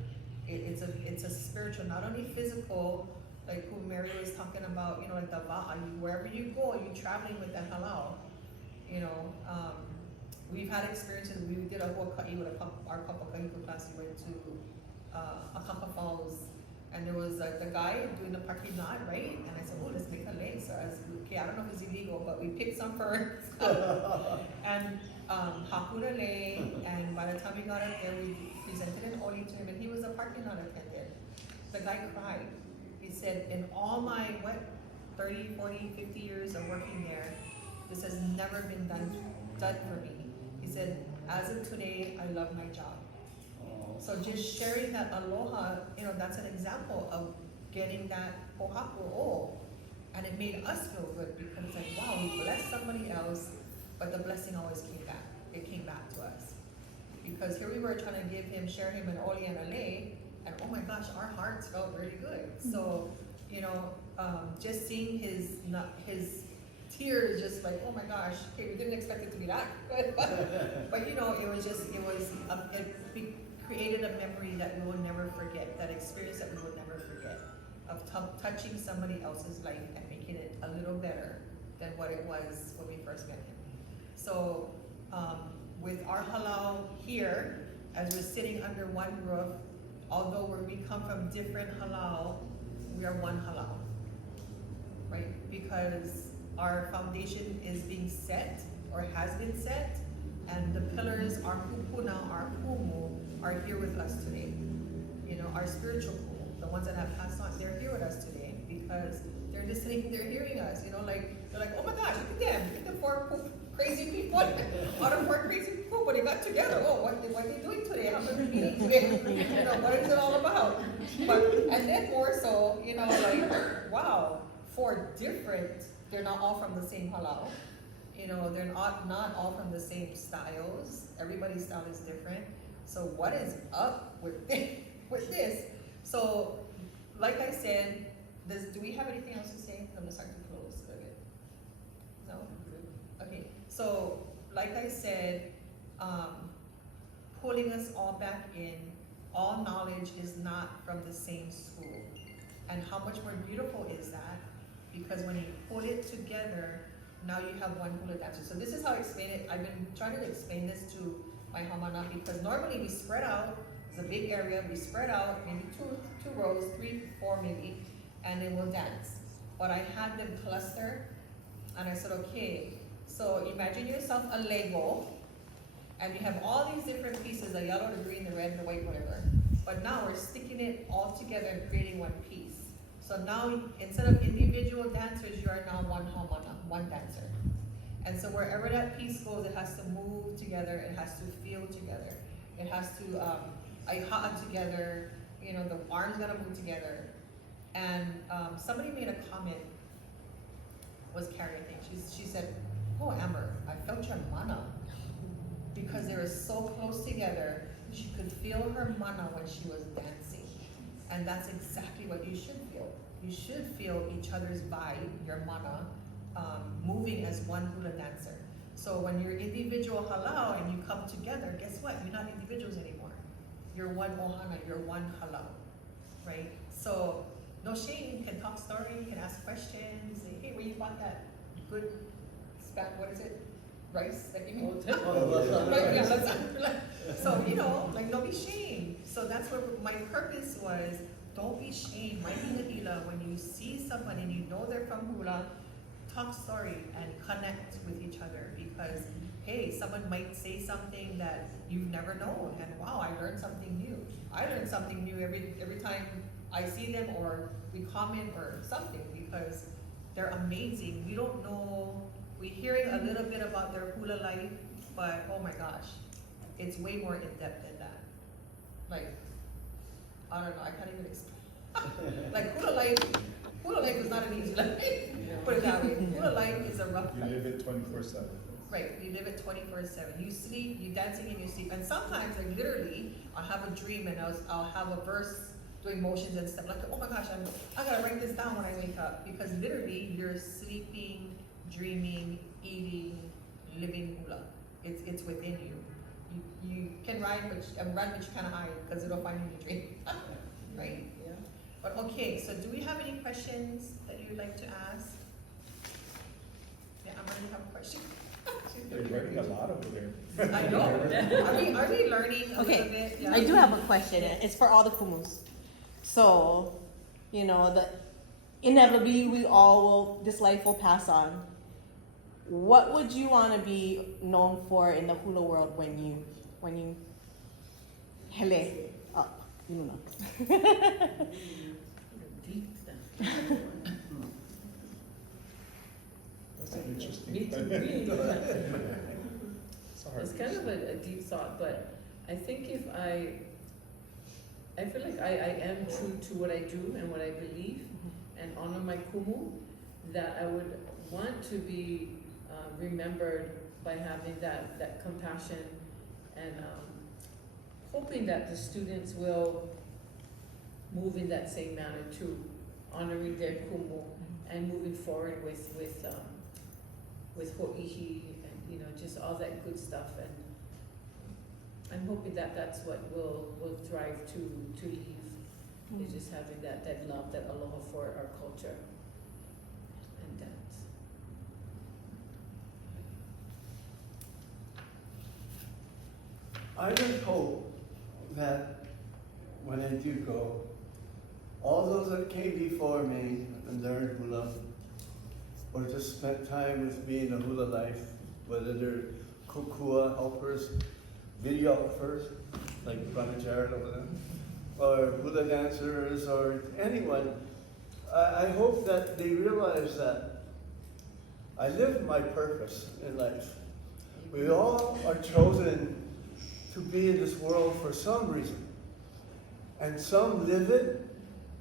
It's a spiritual, not only physical, like who Mary was talking about, like the va'a, wherever you go, you're traveling with that hālau. We've had experiences. We did a hoʻokahi with our kapakahiku class. We went to Akaka Falls, and there was the guy doing the parking lot, right? And I said, oh, let's make a lei. So I don't know if it's illegal, but we picked some ferns and hakura lei. And by the time we got up there, we presented an oli to him, and he was a parking lot attendant. The guy cried. He said, in all my 30, 40, 50 years of working there, this has never been done for me. He said, as of today, I love my job. So just sharing that aloha, that's an example of getting that pohaku and it made us feel good because it's like, wow, we blessed somebody else, but the blessing always came back. It came back to us. Because here we were trying to share him an oli and a lei, and oh my gosh, our hearts felt really good. So, just seeing his tears, just like, oh my gosh, okay, we didn't expect it to be that good, but it created a memory that we will never forget, that experience that we will never forget, of touching somebody else's life and making it a little better than what it was when we first met him. So, with our hālau here, as we're sitting under one roof, although we come from different hālau, we are one hālau, right? Because our foundation is being set, or has been set, and the pillars, our kupuna, our kumu, are here with us today. Our spiritual kumu, the ones that have passed on, they're here with us today because they're listening, they're hearing us. They're like, oh my gosh, look at them, look at the four crazy people, out of four crazy people, but they got together. Oh, what are they doing today? How many meetings today? What is it all about? And then more so, like, wow, four different. They're not all from the same hālau. They're not all from the same styles. Everybody's style is different. So what is up with this? So, like I said, do we have anything else to say? I'm gonna start to close. Okay. No? Okay. So, like I said, pulling us all back in. All knowledge is not from the same school. And how much more beautiful is that? Because when you put it together, now you have one hula dancer. So this is how I explain it. I've been trying to explain this to my hamana because normally we spread out. It's a big area. We spread out, maybe two rows, 3, 4 maybe, and then we'll dance. But I had them cluster, and I said, okay, so imagine yourself a Lego, and you have all these different pieces, the yellow, the green, the red, the white, whatever. But now we're sticking it all together and creating one piece. So now, instead of individual dancers, you are now one hamana, one dancer. And so wherever that piece goes, it has to move together, it has to feel together. It has to, ha'a together, you know, the arms gotta move together. And somebody made a comment, was Carrie, I think, she said, oh Amber, I felt your mana. Because they were so close together, she could feel her mana when she was dancing. And that's exactly what you should feel. You should feel each other's vibe, your mana, moving as one hula dancer. So when you're individual hālau and you come together, guess what? You're not individuals anymore. You're one ohana, you're one hālau, right? So no shame, you can talk story, you can ask questions, say, hey, where you bought that good what is it? Rice that you made? Right, yeah, so, you know, like, don't be shamed. So that's what my purpose was. Don't be shamed. My hila, when you see someone and you know they're from hula, talk story and connect with each other because, hey, someone might say something that you've never known and wow, I learned something new. I learn something new every time I see them or we comment or something because they're amazing. We don't know. We're hearing a little bit about their hula life, but oh my gosh, it's way more in depth than that. Like, I don't know, I can't even explain. Like hula life is not an easy life. Put it that way. Hula life is a rough life. You live it 24/7. Right, you live it 24/7. You sleep, you dancing in your sleep, and sometimes, like literally, I'll have a dream and I'll have a verse doing motions and stuff. Like, oh my gosh, I gotta write this down when I wake up because literally you're sleeping, dreaming, eating, living hula. It's within you. You can run, but you can't hide because it'll find you in your dream, right? Yeah. But okay, so do we have any questions that you would like to ask? Yeah, I'm gonna have a question. You're learning a lot over there. I know. Are we learning a little bit? Yeah. I do have a question. It's for all the kumus. So, you know, inevitably this life will pass on. What would you want to be known for in the hula world when you hele up? You know. Deep That's an interesting Me too. It's kind of a deep thought, but I think if I feel like I am true to what I do and what I believe and honor my kumu, that I would want to be remembered by having that compassion and hoping that the students will move in that same manner too, honoring their kumu and moving forward with hoʻokahi and, you know, just all that good stuff. And I'm hoping that that's what will thrive to leave, is just having that love, that aloha for our culture and dance. I just hope that when I do go, all those that came before me and learned hula, or just spent time with me in the hula life, whether they're kukua helpers, videographers, like Brother Jared over there, or hula dancers, or anyone, I hope that they realize that I live my purpose in life. We all are chosen to be in this world for some reason. And some live it,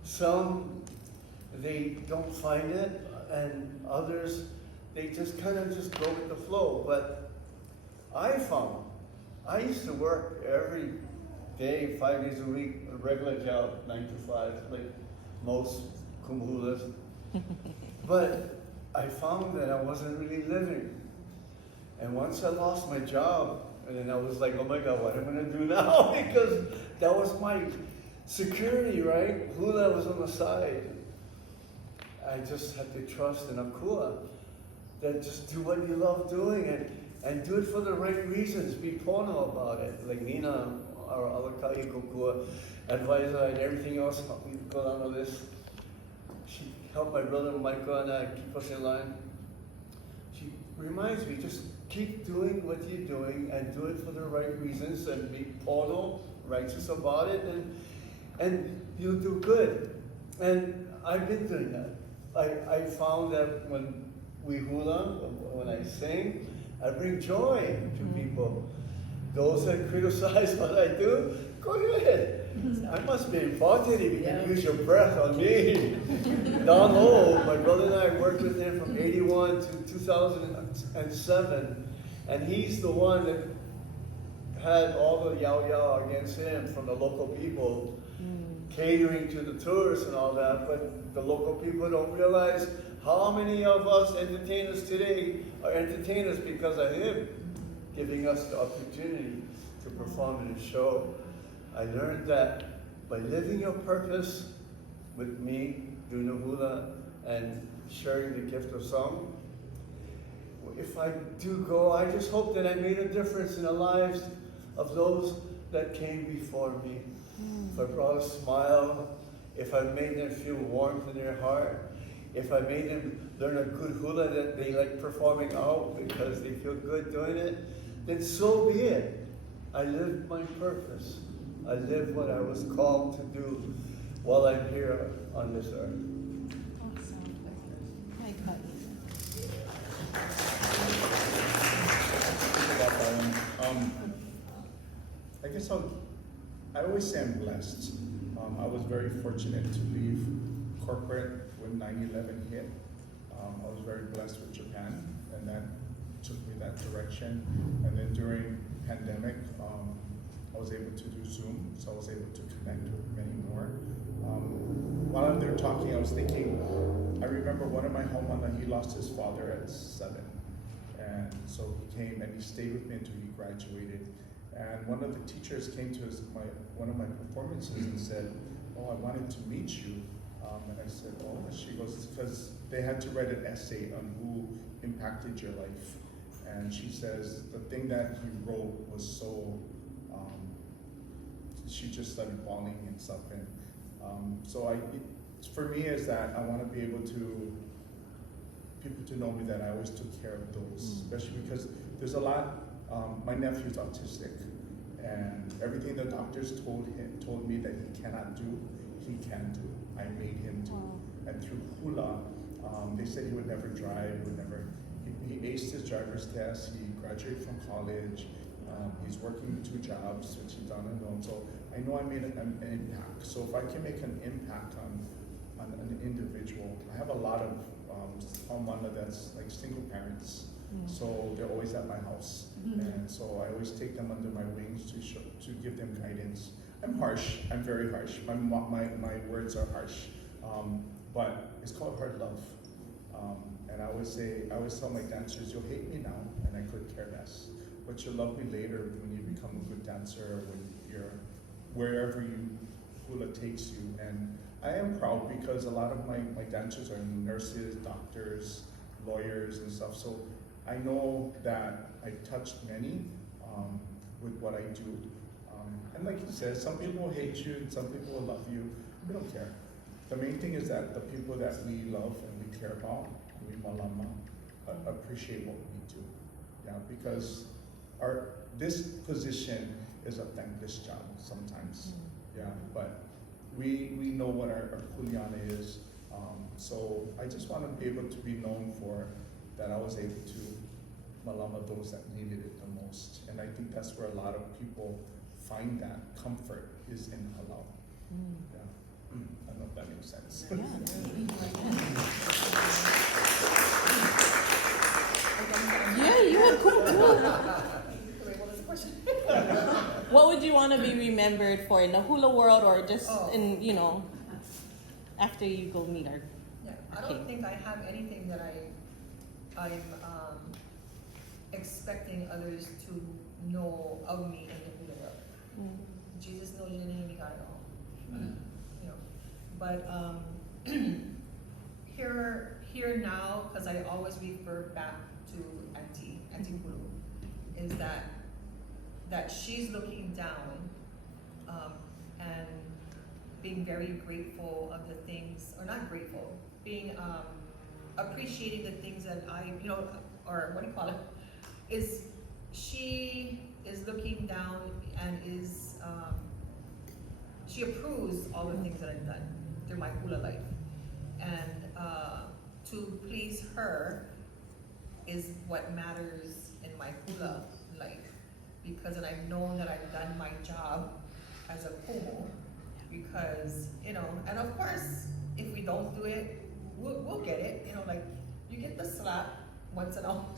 some they don't find it, and others, they just kind of just go with the flow. But I found, I used to work every day, 5 days a week, a regular job, 9 to 5, like most kumuhulas. But I found that I wasn't really living. And once I lost my job And then I was like, oh my God, what am I gonna do now? Because that was my security, right? Hula was on the side. I just had to trust in Akua that just do what you love doing and do it for the right reasons. Be pono about it. Like Nina, our ʻaʻohe kokua advisor and everything else, we go down the list. She helped my brother Michael and I keep us in line. She reminds me, just keep doing what you're doing and do it for the right reasons and be pono, righteous about it, and you'll do good. And I've been doing that. I found that when we hula, when I sing, I bring joy to people. Those that criticize what I do, go ahead. I must be important if you can use your breath on me. Down low, my brother and I worked with him from 81 to 2007, and he's the one that had all the yao against him from the local people, catering to the tourists and all that, but the local people don't realize how many of us entertainers today are entertainers because of him, giving us the opportunity to perform in a show. I learned that by living your purpose with me, doing the hula, and sharing the gift of song, if I do go, I just hope that I made a difference in the lives of those that came before me. If I brought a smile, if I made them feel warmth in their heart, if I made them learn a good hula that they like performing out because they feel good doing it, then so be it. I lived my purpose. I lived what I was called to do while I'm here on this earth. Awesome. My God. I guess I always say I'm blessed. I was very fortunate to leave corporate when 9/11 hit. I was very blessed with Japan, and that took me that direction. And then during pandemic, I was able to do Zoom, so I was able to connect with many more. While I'm there talking, I was thinking, I remember one of my homana, he lost his father at 7. And so he came and he stayed with me until he graduated. And one of the teachers came to one of my performances and said, oh, I wanted to meet you. And I said, oh, she goes, because they had to write an essay on who impacted your life. And she says, the thing that he wrote was so, she just started bawling and stuff. And so for me is that I want to be able to, people to know me that I always took care of those, especially because there's a lot, my nephew's autistic, and everything the doctors told me that he cannot do, he can do. I made him do. And through hula, they said he would never drive, he aced his driver's test, he graduated from college, he's working 2 jobs, which he's on and on. So I know I made an impact. So if I can make an impact on an individual, I have a lot of homana that's like single parents. So they're always at my house, and so I always take them under my wings to give them guidance. I'm harsh. I'm very harsh. My words are harsh, but it's called hard love. And I always tell my dancers, you'll hate me now, and I could care less, but you'll love me later when you become a good dancer, when you're wherever hula takes you. And I am proud because a lot of my dancers are nurses, doctors, lawyers, and stuff. So I know that I touched many with what I do. And like you said, some people will hate you and some people will love you. We don't care. The main thing is that the people that we love and we care about, we malama, appreciate what we do. Yeah, because this position is a thankless job sometimes. Yeah, but we know what our kuleana is. So I just want to be able to be known for that I was able to malama those that needed it the most. And I think that's where a lot of people find that comfort is in hālau. Yeah. I don't know if that makes sense. Yeah, you had cool. What would you want to be remembered for in the hula world, or just in, after you go meet our I don't think I have anything that I'm expecting others to know of me in the hula world. Mm. Jesus knows your name, you got it all. You know, but here now, because I always refer back to Auntie Pulu, is that she's looking down and being very grateful of the things, or not grateful, being appreciating the things that I, you know, or what do you call it? Is she is looking down and is she approves all the things that I've done through my hula life, and to please her is what matters in my hula life, because and I've known that I've done my job as a kumu, because you know, and of course if we don't do it, we'll get it, you know, like you get the slap once in a while,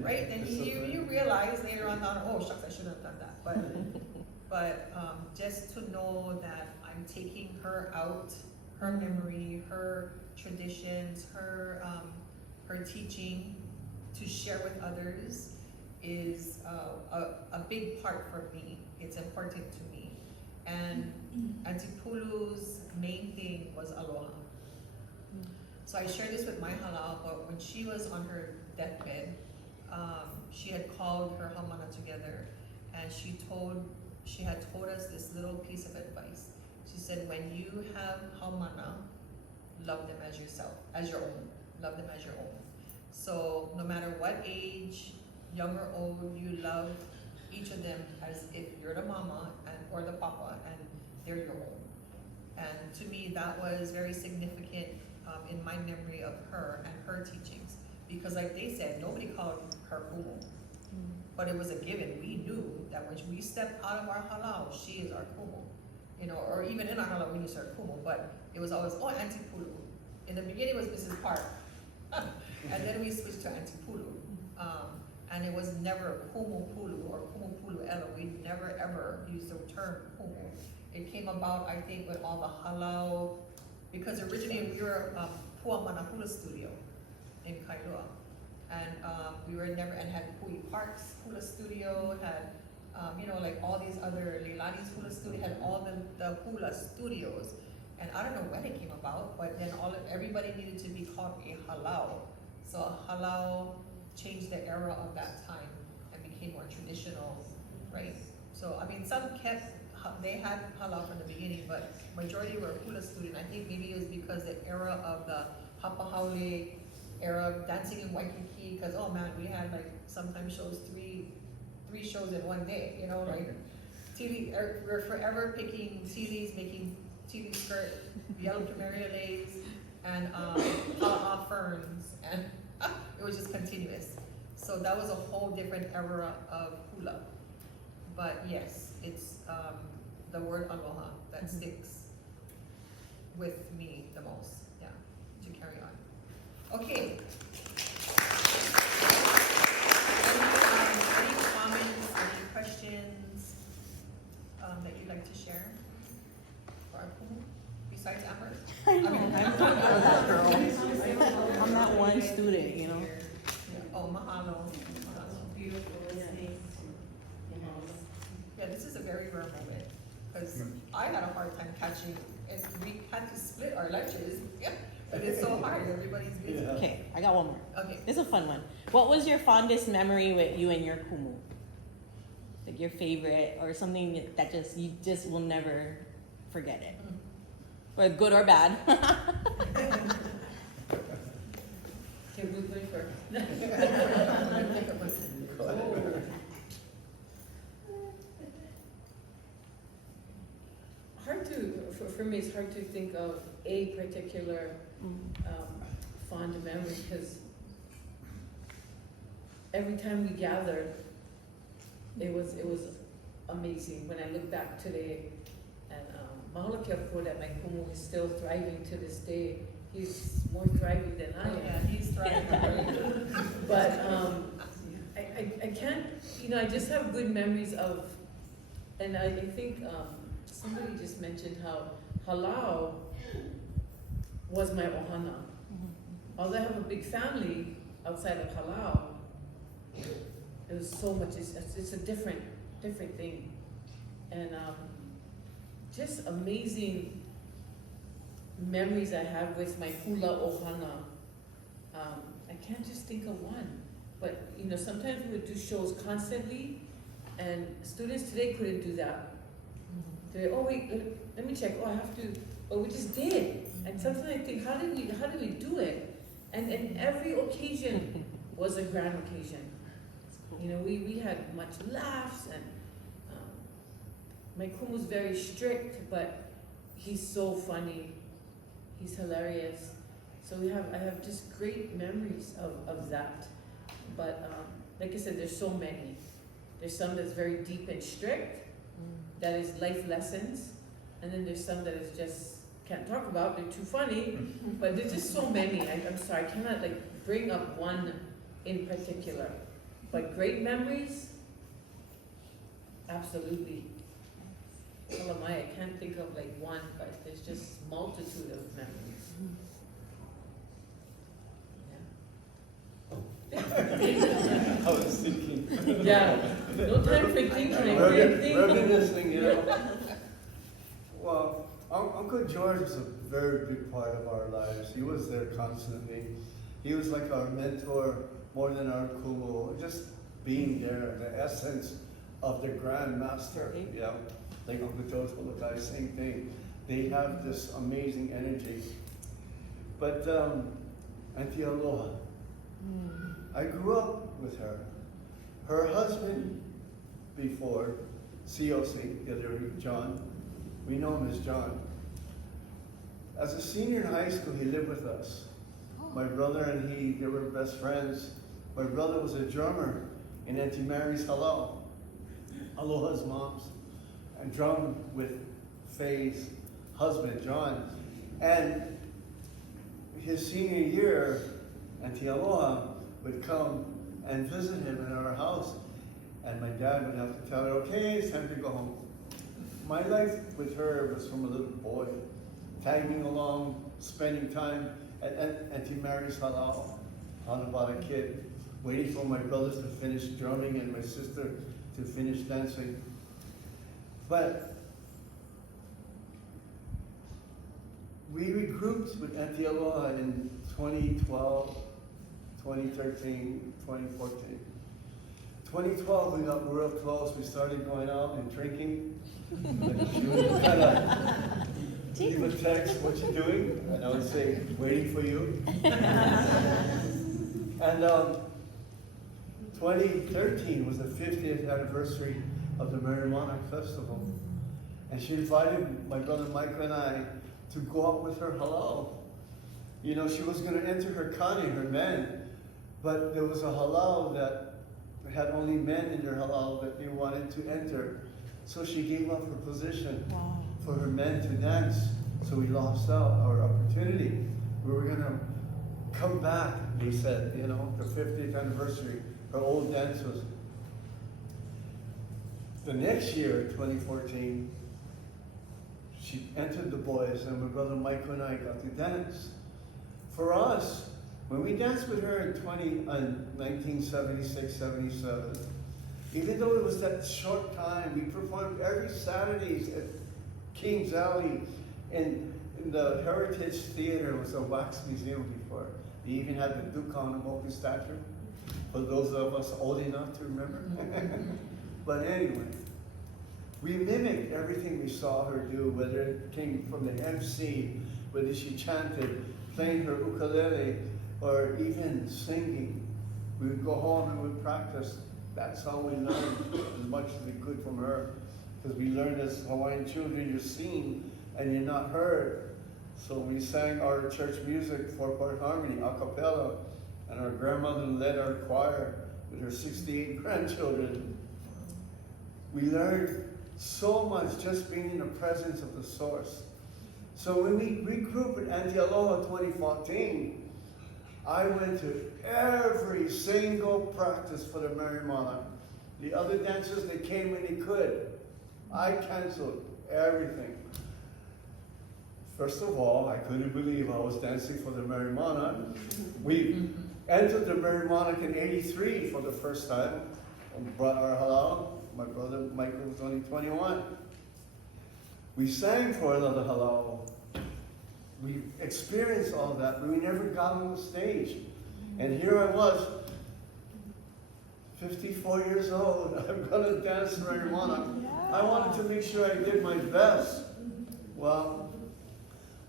right? And you realize later on, oh shucks, I shouldn't have done that, but just to know that I'm taking her out, her memory, her traditions, her teaching to share with others is a big part for me. It's important to me. And Auntie Pulu's main thing was aloha. So I shared this with my hālau, but when she was on her deathbed, she had called her hamana together, and she had told us this little piece of advice. She said, when you have hamana, love them as yourself, as your own. Love them as your own. So no matter what age, young or old, you love each of them as if you're the mama or the papa, and they're your own. And to me, that was very significant in my memory of her and her teachings, because like they said, nobody called her kumu, but it was a given. We knew that when we stepped out of our hālau, she is our kumu, you know, or even in our hālau we knew her kumu, but it was always, oh, Auntie Pulu. In the beginning it was Mrs. Park, and then we switched to Auntie Pulu, and it was never kumu pulu or kumu pulu ela. We never ever used the term kumu. It came about, I think, with all the hālau, because originally we were Puamana Hula Studio in Kailua, and we were never, and had Pui Park's Hula Studio, had you know, like all these other Leilani's Hula Studio, had all the hula studios, and I don't know when it came about, but then everybody needed to be called a hālau, so a hālau changed the era of that time and became more traditional, right? So I mean, some kept. They had hālau from the beginning, but majority were hula student. I think maybe it was because the era of the hapahaole era of dancing in Waikiki, because oh man, we had like sometimes shows three shows in one day, you know, like we're forever picking Tili's, making Tili skirt, yellow plumeria lace, and ha'a ferns, and it was just continuous. So that was a whole different era of hula. But yes, it's the word aloha that sticks with me the most, yeah, to carry on. Okay. Any comments, any questions that you'd like to share for our kumu, besides Amber? I know, I'm that girl. I'm that one student, you know. Yeah. Oh, mahalo. Beautiful listening. Yeah, this is a very rare moment, because I had a hard time catching, and we had to split our lectures. Yeah, but it's so hard. Everybody's busy. Yeah. Okay, I got one more. Okay. It's a fun one. What was your fondest memory with you and your kumu? Like your favorite, or something that you just will never forget it, whether good or bad. Okay, we're going first. Hard to, for me, it's hard to think of a particular fond memory, because every time we gathered, it was amazing. When I look back today, and mahalo kia kou that my kumu is still thriving to this day. He's more thriving than I am. Yeah, he's thriving. But I can't, you know, I just have good memories of, and I think somebody just mentioned how hālau was my ohana. Although I have a big family outside of hālau, It was so much, it's a different thing. And just amazing memories I have with my hula ohana. I can't just think of one, but you know, sometimes we would do shows constantly, and students today couldn't do that. They're, oh wait, let me check, oh I have to, oh we just did. And sometimes I think, how did we do it? And every occasion was a grand occasion. You know, we had much laughs, and my kum was very strict, but he's so funny. He's hilarious. So I have just great memories of that. But like I said, there's so many. There's some that's very deep and strict, that is life lessons. And then there's some that is just, can't talk about, they're too funny. But there's just so many. I'm sorry, I cannot like bring up one in particular. But great memories, absolutely. Calamai, I can't think of like one, but there's just multitude of memories. I was thinking. Yeah, no time for thinking, I'm Reminiscing, you thinking. know. Well, Uncle George was a very big part of our lives. He was there constantly. He was like our mentor more than our kumu, just being there, the essence of the Grand Master. Yeah, like Uncle George told the guys, same thing. They have this amazing energy. But Auntie Aloha, I grew up with her. Her husband before, COC, the other John, we know him as John. As a senior in high school, he lived with us. My brother and he, they were best friends. My brother was a drummer in Auntie Mary's hālau, Aloha's mom's, and drummed with Faye's husband, John. And his senior year, Auntie Aloha would come and visit him in our house. And my dad would have to tell her, okay, it's time to go home. My life with her was from a little boy, tagging along, spending time at Auntie Mary's hālau, on about a kid, waiting for my brothers to finish drumming and my sister to finish dancing. But we regrouped with Auntie Aloha in 2012, 2013, 2014. 2012, we got real close. We started going out and drinking. She would kind of leave a text, what you doing? And I would say, waiting for you. And 2013 was the 50th anniversary of the Merry Monarch Festival. And she invited my brother Michael and I to go up with her hālau. You know, she was going to enter her kani, her men, but there was a hālau that had only men in their hālau that they wanted to enter. So she gave up her position for her men to dance. So we lost out our opportunity. We were going to come back, they said, you know, the 50th anniversary, her old dances. The next year, 2014, she entered the boys, and my brother Michael and I got to dance. For us, when we danced with her in 1976, 77, even though it was that short time, we performed every Saturdays at Kings Alley, in the Heritage Theater. Was a wax museum before. They even had the Duke Kahanamoku statue, for those of us old enough to remember. But anyway, we mimicked everything we saw her do, whether it came from the MC, whether she chanted, playing her ukulele, or even singing. We would go home and we'd practice. That's how we learned as much as we could from her. Because we learned as Hawaiian children, you're seen and you're not heard. So we sang our church music, four-part harmony, a cappella, and our grandmother led our choir with her 68 grandchildren. We learned so much just being in the presence of the source. So when we regrouped at Auntie Aloha 2014, I went to every single practice for the Merry Monarch. The other dancers, they came when they could. I canceled everything. First of all, I couldn't believe I was dancing for the Merry Monarch. entered the Mary Monarch in '83 for the first time. And brought our hālau. My brother Michael was only 21. We sang for another hālau. We experienced all that, but we never got on the stage. And here I was, 54 years old. I'm gonna dance Mary Monarch. I wanted to make sure I did my best. Well,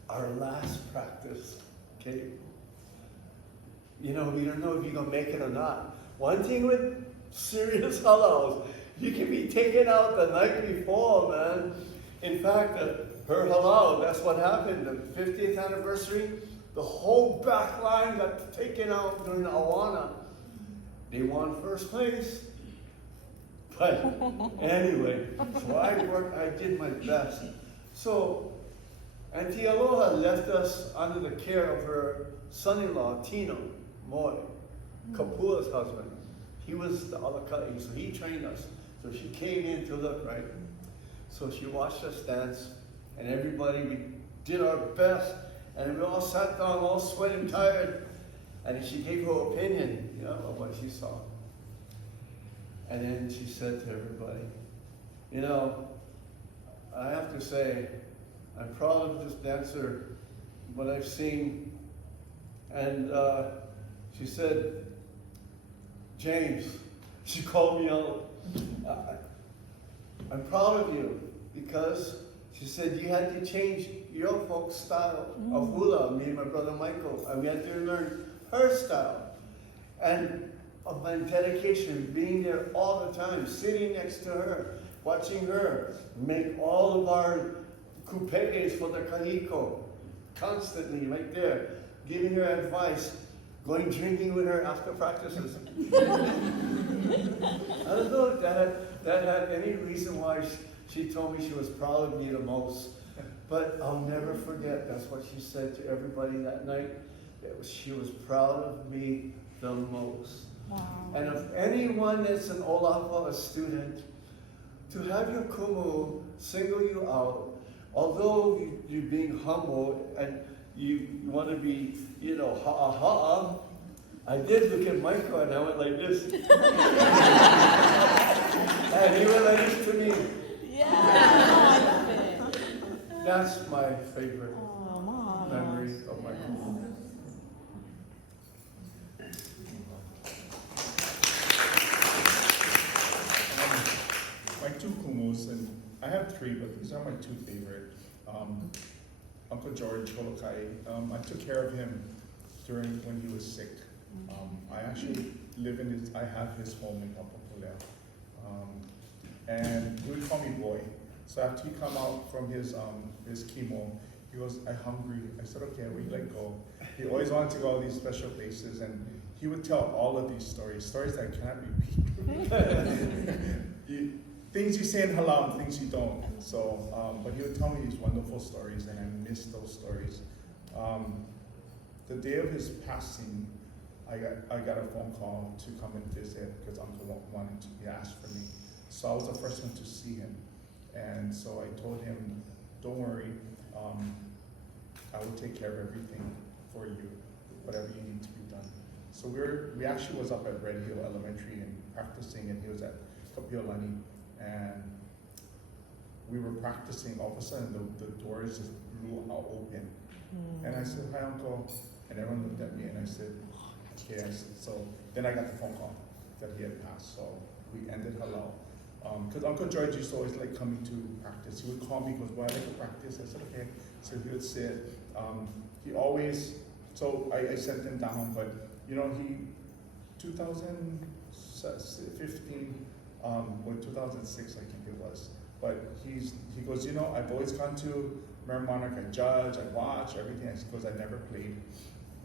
our last practice, okay? You know, we don't know if you're gonna make it or not. One thing with serious hālaus, you can be taken out the night before, man. In fact, her hālau, that's what happened. The 50th anniversary, the whole back line got taken out during the ʻAʻohe. They won first place. But anyway, so I did my best. So Auntie Aloha left us under the care of her son-in-law, Tino Moy, Kapua's husband. He was the hoʻokahi, so he trained us. So she came in to look, right? So she watched us dance, and everybody, we did our best, and we all sat down, all sweating, tired, and she gave her opinion, you know, of what she saw. And then she said to everybody, you know, I have to say, I'm proud of this dancer, what I've seen. And she said, James, she called me out. I'm proud of you because she said you had to change your folks' style of hula, me and my brother Michael, and we had to learn her style. And of my dedication, being there all the time, sitting next to her, watching her make all of our coupees for the kahiko, constantly right there, giving her advice, going drinking with her after practices. I don't know if that had any reason why she told me she was proud of me the most. But I'll never forget, that's what she said to everybody that night. She was proud of me the most. Wow. And if anyone that's an Olapa, a student, to have your kumu single you out, although you're being humble and you want to be, you know, ha'a, I did look at Michael and I went like this. And he went like this to me. Yeah, I love it. That's my favorite Mom. memory of my kumu. My two kumus, and I have three, but these are my two favorite. Uncle George hoʻokahi, I took care of him during when he was sick. I actually live in his, I have his home in Papapolea. And he would call me boy. So after he come out from his chemo, he goes, I'm hungry. I said, okay, we let go. He always wanted to go to these special places, and he would tell all of these stories that I cannot repeat. Things you say in hālau and things you don't. So, but he would tell me these wonderful stories, and I miss those stories. The day of his passing, I got a phone call to come and visit because Uncle wanted to, he asked for me. So I was the first one to see him. And so I told him, don't worry, I will take care of everything for you, whatever you need to be done. So we actually was up at Red Hill Elementary and practicing, and he was at Kapiolani, and we were practicing. All of a sudden, the doors just blew out open. And I said, hi, Uncle. And everyone looked at me, and I said, okay. I said, so then I got the phone call that he had passed, so we ended hālau. Because Uncle George used to always like coming to practice. He would call me, he goes, well, I like to practice. I said, okay. So he would sit. He always, so I sent him down, but you know, 2015, or 2006, I think it was. But he goes, you know, I've always gone to Mary Monarch, I judge, I watch, everything. He goes, I never played.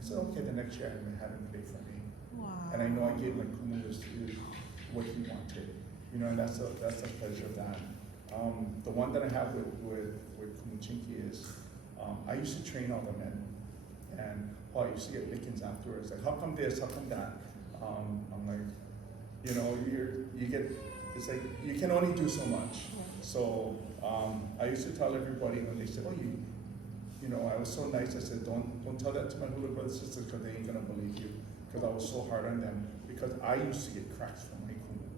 I said, okay, the next year I had him play for me. Wow. And I know I gave like kumus to what he wanted. You know, and that's a pleasure of that. The one that I have with Kumuchinki is, I used to train all the men, and I used to get lickings afterwards, like, how come this, how come that? I'm like, you know, you get, it's like, you can only do so much. So I used to tell everybody when they said, oh, you know, I was so nice, I said, don't tell that to my hula brothers and sisters because they ain't gonna believe you. because I was so hard on them, because I used to get cracks from my kumu.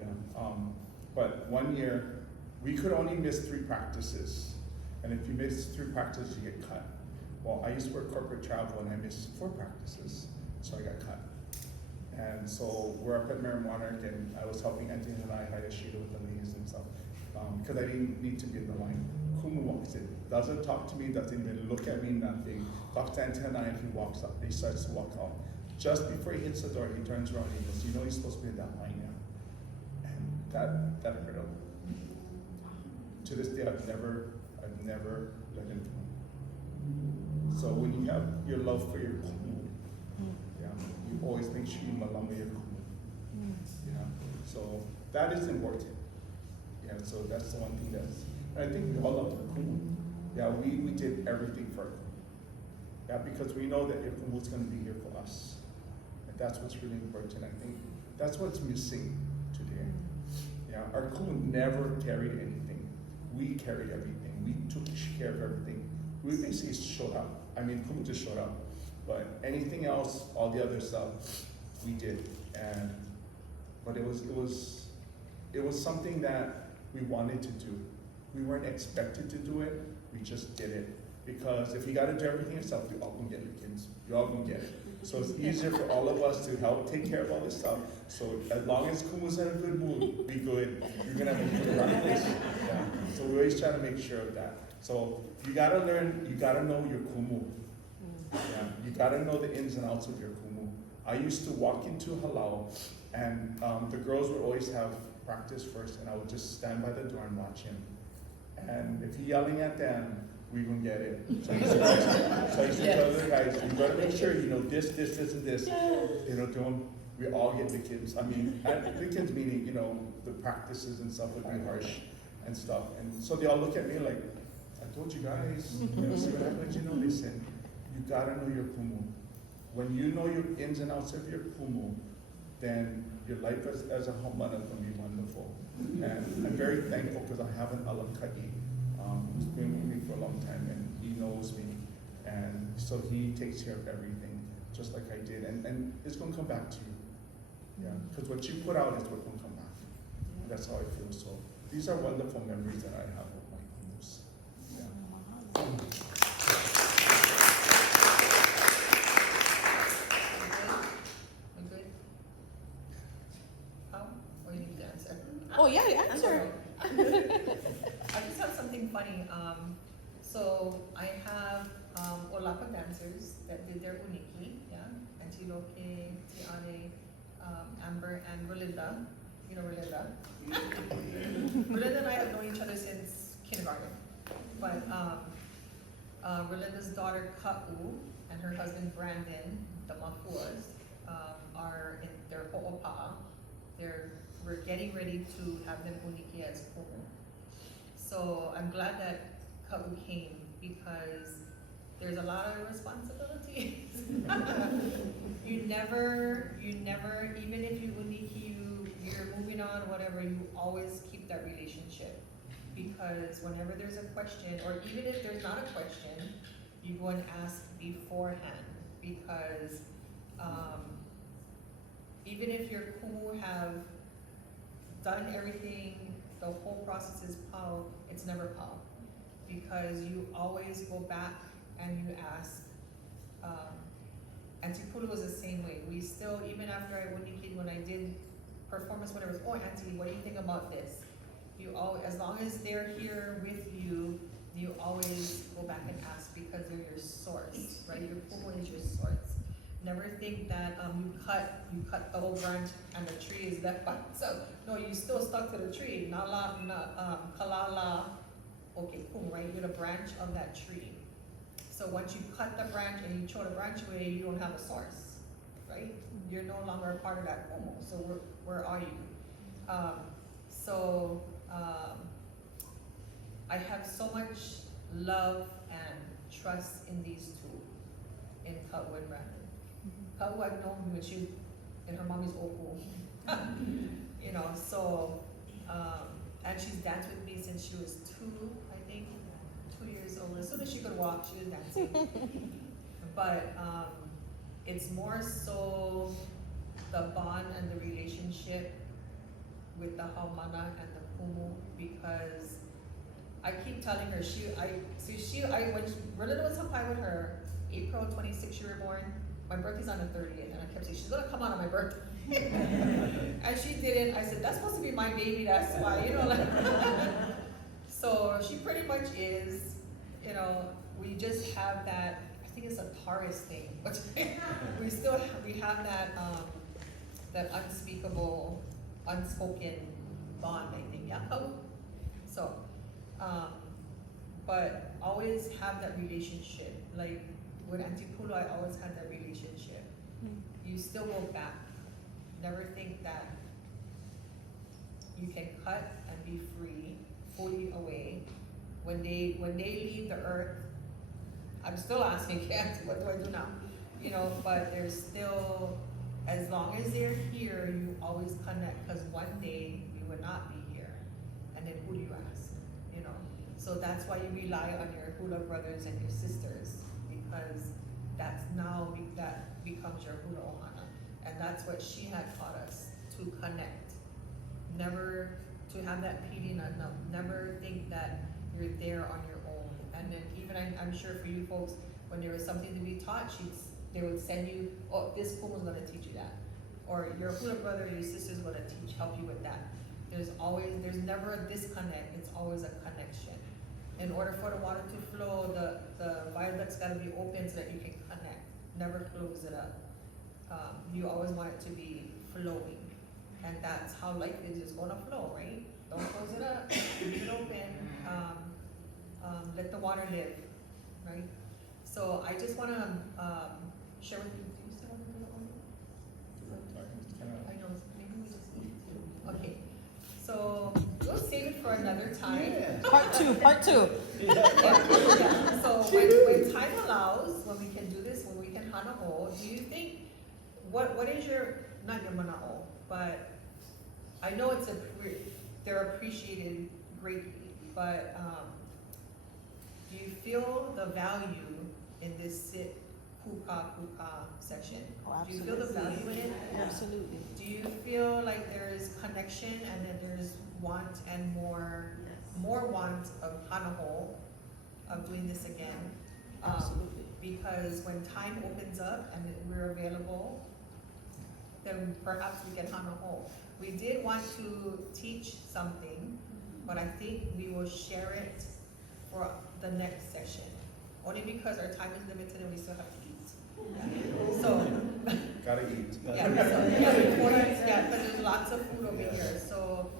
Yeah. But one year, we could only miss 3 practices. And if you miss 3 practices, you get cut. Well, I used to work corporate travel and I missed 4 practices, so I got cut. And so we're up at Mary Monarch and I was helping Anthony and I hide a sheet with the ladies and stuff, because I didn't need to be in the line. Kumu walks in, doesn't talk to me, doesn't even look at me, nothing. Talks to Anthony and I, and he walks up, he starts to walk out. Just before he hits the door, he turns around and he goes, you know he's supposed to be in that line now. And that hurt him. To this day, I've never let him go. So when you have your love for your kumu, yeah, you always make sure you malama your kumu. Yeah, so that is important. Yeah, so that's the one thing and I think we all love the kumu. Yeah, we did everything for kumu. Yeah, because we know that your kumu is going to be here for us. And that's what's really important. I think that's what's missing today. Yeah, our kumu never carried anything. We carried everything. We took care of everything. We basically showed up. I mean, kumu just showed up. But anything else, all the other stuff, we did. But it was something that we wanted to do. We weren't expected to do it. We just did it. Because if you got to do everything yourself, you all gonna get it, kids. You all gonna get it. So it's easier for all of us to help take care of all this stuff. So as long as Kumu's in a good mood, be good. You're gonna have a good practice. Yeah. So we always try to make sure of that. So you gotta learn. You gotta know your Kumu. Yeah. You gotta know the ins and outs of your Kumu. I used to walk into hālau, and the girls would always have practice first, and I would just stand by the door and watch him. And if he's yelling at them, we wouldn't get it. So I used to tell the guys, you gotta make sure you know this, and this. You know, we all get the kids. I mean, the kids meaning, you know, the practices and stuff would be harsh and stuff. And so they all look at me like, I told you guys, you know, see what happens, you know, listen, you gotta know your kumu. When you know your ins and outs of your kumu, then your life as a haumana is gonna be wonderful. And I'm very thankful because I have an ʻaʻohe who's been with me for a long time, and he knows me, and so he takes care of everything, just like I did, and it's gonna come back to you, yeah, because what you put out is what's gonna come back. That's how I feel. So these are wonderful memories that I have of my kumus. Yeah. Oh yeah, you answer. I just have something funny. So I have Olapa dancers that did their uniki, yeah, Antiloke, Tiane, Amber, and Rolinda. You know Rolinda. Rolinda and I have known each other since kindergarten. But Rolinda's daughter Ka'u and her husband Brandon, the Mafuas, are in their ho'opa'a. We're getting ready to have them uniki as kumu. So I'm glad that Ka'u came because there's a lot of responsibilities. you never, even if you uniki, you're moving on, whatever, you always keep that relationship. Because whenever there's a question, or even if there's not a question, you go and ask beforehand. Because even if your kumu have done everything, the whole process is pau, it's never pau. Because you always go back and you ask. And Tipulu was the same way. We still, even after I unikied, when I did performance, when it was, oh Auntie, what do you think about this? You always, as long as they're here with you, you always go back and ask because they're your source, right? Your kumu is your source. Never think that you cut the whole branch and the tree is left by itself. No, you still stuck to the tree. Nala, kalala, okay, cool, right? You're the branch of that tree. So once you cut the branch and you throw the branch away, you don't have a source, right? You're no longer a part of that kumu. So where are you? I have so much love and trust in these two, in Ka'u and Brandon. Ka'u, I've known when she was in her mommy's oku. You know, so, and she's danced with me since she was 2, I think, 2 years old. As soon as she could walk, she was dancing. But it's more so the bond and the relationship with the haumana and the kumu, because I keep telling her, when Merlin was high with her, April 26, you were born, my birthday's on the 30th, and I kept saying, she's gonna come out on my birthday. And she didn't. I said, that's supposed to be my baby, that's why, you know, like. So she pretty much is, you know, we just have that, I think it's a Taurus thing, but we have that, that unspeakable, unspoken bond, I think, yeah? So, but always have that relationship. Like with Auntie Pulu, I always had that relationship. You still go back. Never think that you can cut and be free, fully away. When they leave the earth, I'm still asking, what do I do now? You know, but there's still, as long as they're here, you always connect, because one day you will not be here. And then who do you ask? You know? So that's why you rely on your hula brothers and your sisters, because that becomes your hula ohana. And that's what she had taught us, to connect. Never to have that feeling of never think that you're there on your own. And then even I'm sure for you folks, when there was something to be taught, they would send you, oh, this kumu is gonna teach you that. Or your hula brother or your sister is gonna help you with that. There's never a disconnect, it's always a connection. In order for the water to flow, the viaduct's gotta be open so that you can connect. Never close it up. You always want it to be flowing. And that's how life is, it's gonna flow, right? Don't close it up, leave it open, let the water live, right? So I just wanna share with you, do you still want to do that one? I know, maybe we just need to. Okay, so we'll save it for another time. Yeah. Part two. Yeah. So when time allows, when we can do this, when we can hanaho, do you think, what is your, not your mana'o, but I know they're appreciated greatly, but do you feel the value in this sit kuka section? Oh, do you feel the value in it? Absolutely. Do you feel like there's connection and that there's want and more want of hanaho, of doing this again? Absolutely. Because when time opens up and we're available, then perhaps we can hanaho. We did want to teach something, but I think we will share it for the next session. Only because our time is limited and we still have to eat. So, Gotta eat. because there's lots of food over here. So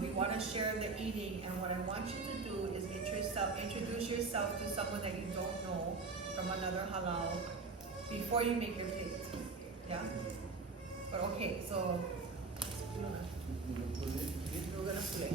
we want to share the eating, and what I want you to do is introduce yourself to someone that you don't know from another hālau before you make your plate. Yeah? But okay, so we're gonna play.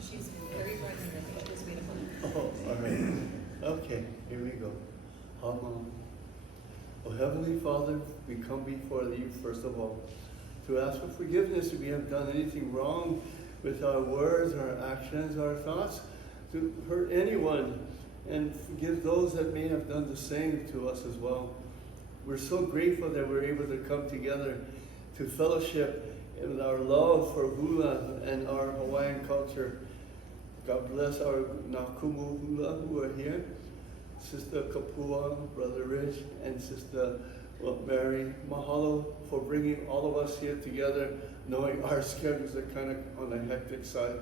She's very bright and ready. Just wait a moment. Oh, all right. Okay, here we go. Hālau. Oh, Heavenly Father, we come before Thee, first of all, to ask for forgiveness if we have done anything wrong with our words, our actions, our thoughts, to hurt anyone, and forgive those that may have done the same to us as well. We're so grateful that we're able to come together to fellowship in our love for hula and our Hawaiian culture. God bless our Nakumu hula who are here. Sister Kapua, Brother Rich, and Sister Mary. Mahalo for bringing all of us here together, knowing our schedules are kind of on the hectic side.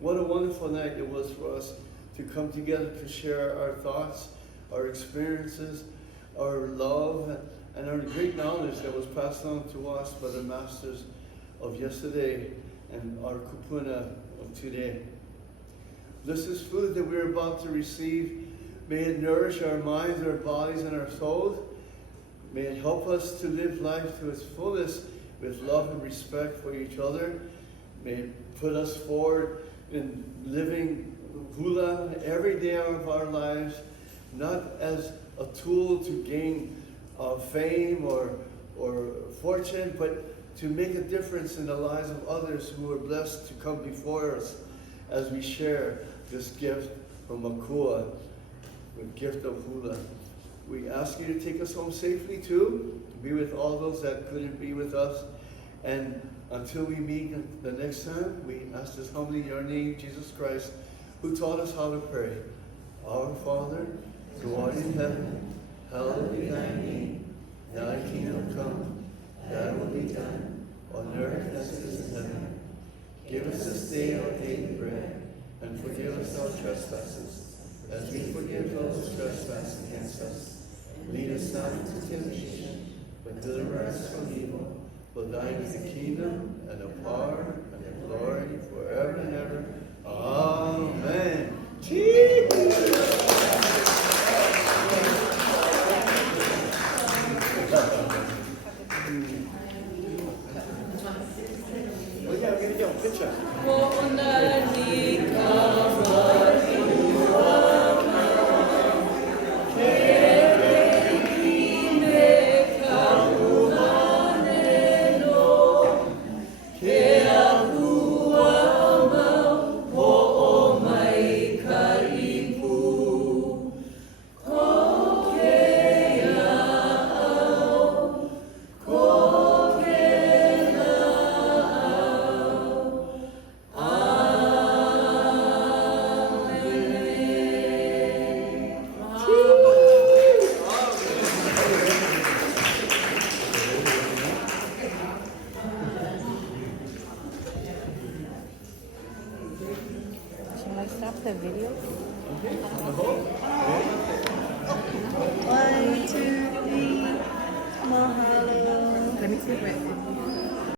What a wonderful night it was for us to come together to share our thoughts, our experiences, our love, and our great knowledge that was passed on to us by the masters of yesterday and our kupuna of today. This is food that we're about to receive. May it nourish our minds, our bodies, and our souls. May it help us to live life to its fullest with love and respect for each other. May it put us forward in living hula every day of our lives, not as a tool to gain fame or fortune, but to make a difference in the lives of others who are blessed to come before us as we share this gift from Makua, the gift of hula. We ask you to take us home safely too, to be with all those that couldn't be with us. And until we meet the next time, we ask this humbly in your name, Jesus Christ, who taught us how to pray. Our Father, who art in heaven, hallowed be thy name. Thy kingdom come, thy will be done, on earth as it is in heaven. Give us this day our daily bread, and forgive us our trespasses, as we forgive those who trespass against us. Lead us not into temptation, but deliver us from evil. For thine is the kingdom, and the power, and the glory, forever and ever. Amen. Oh yeah, we're gonna get a picture. Shall I stop the video? Okay, on the whole. 1, 2, 3. Mahalo. Let me see. Wait.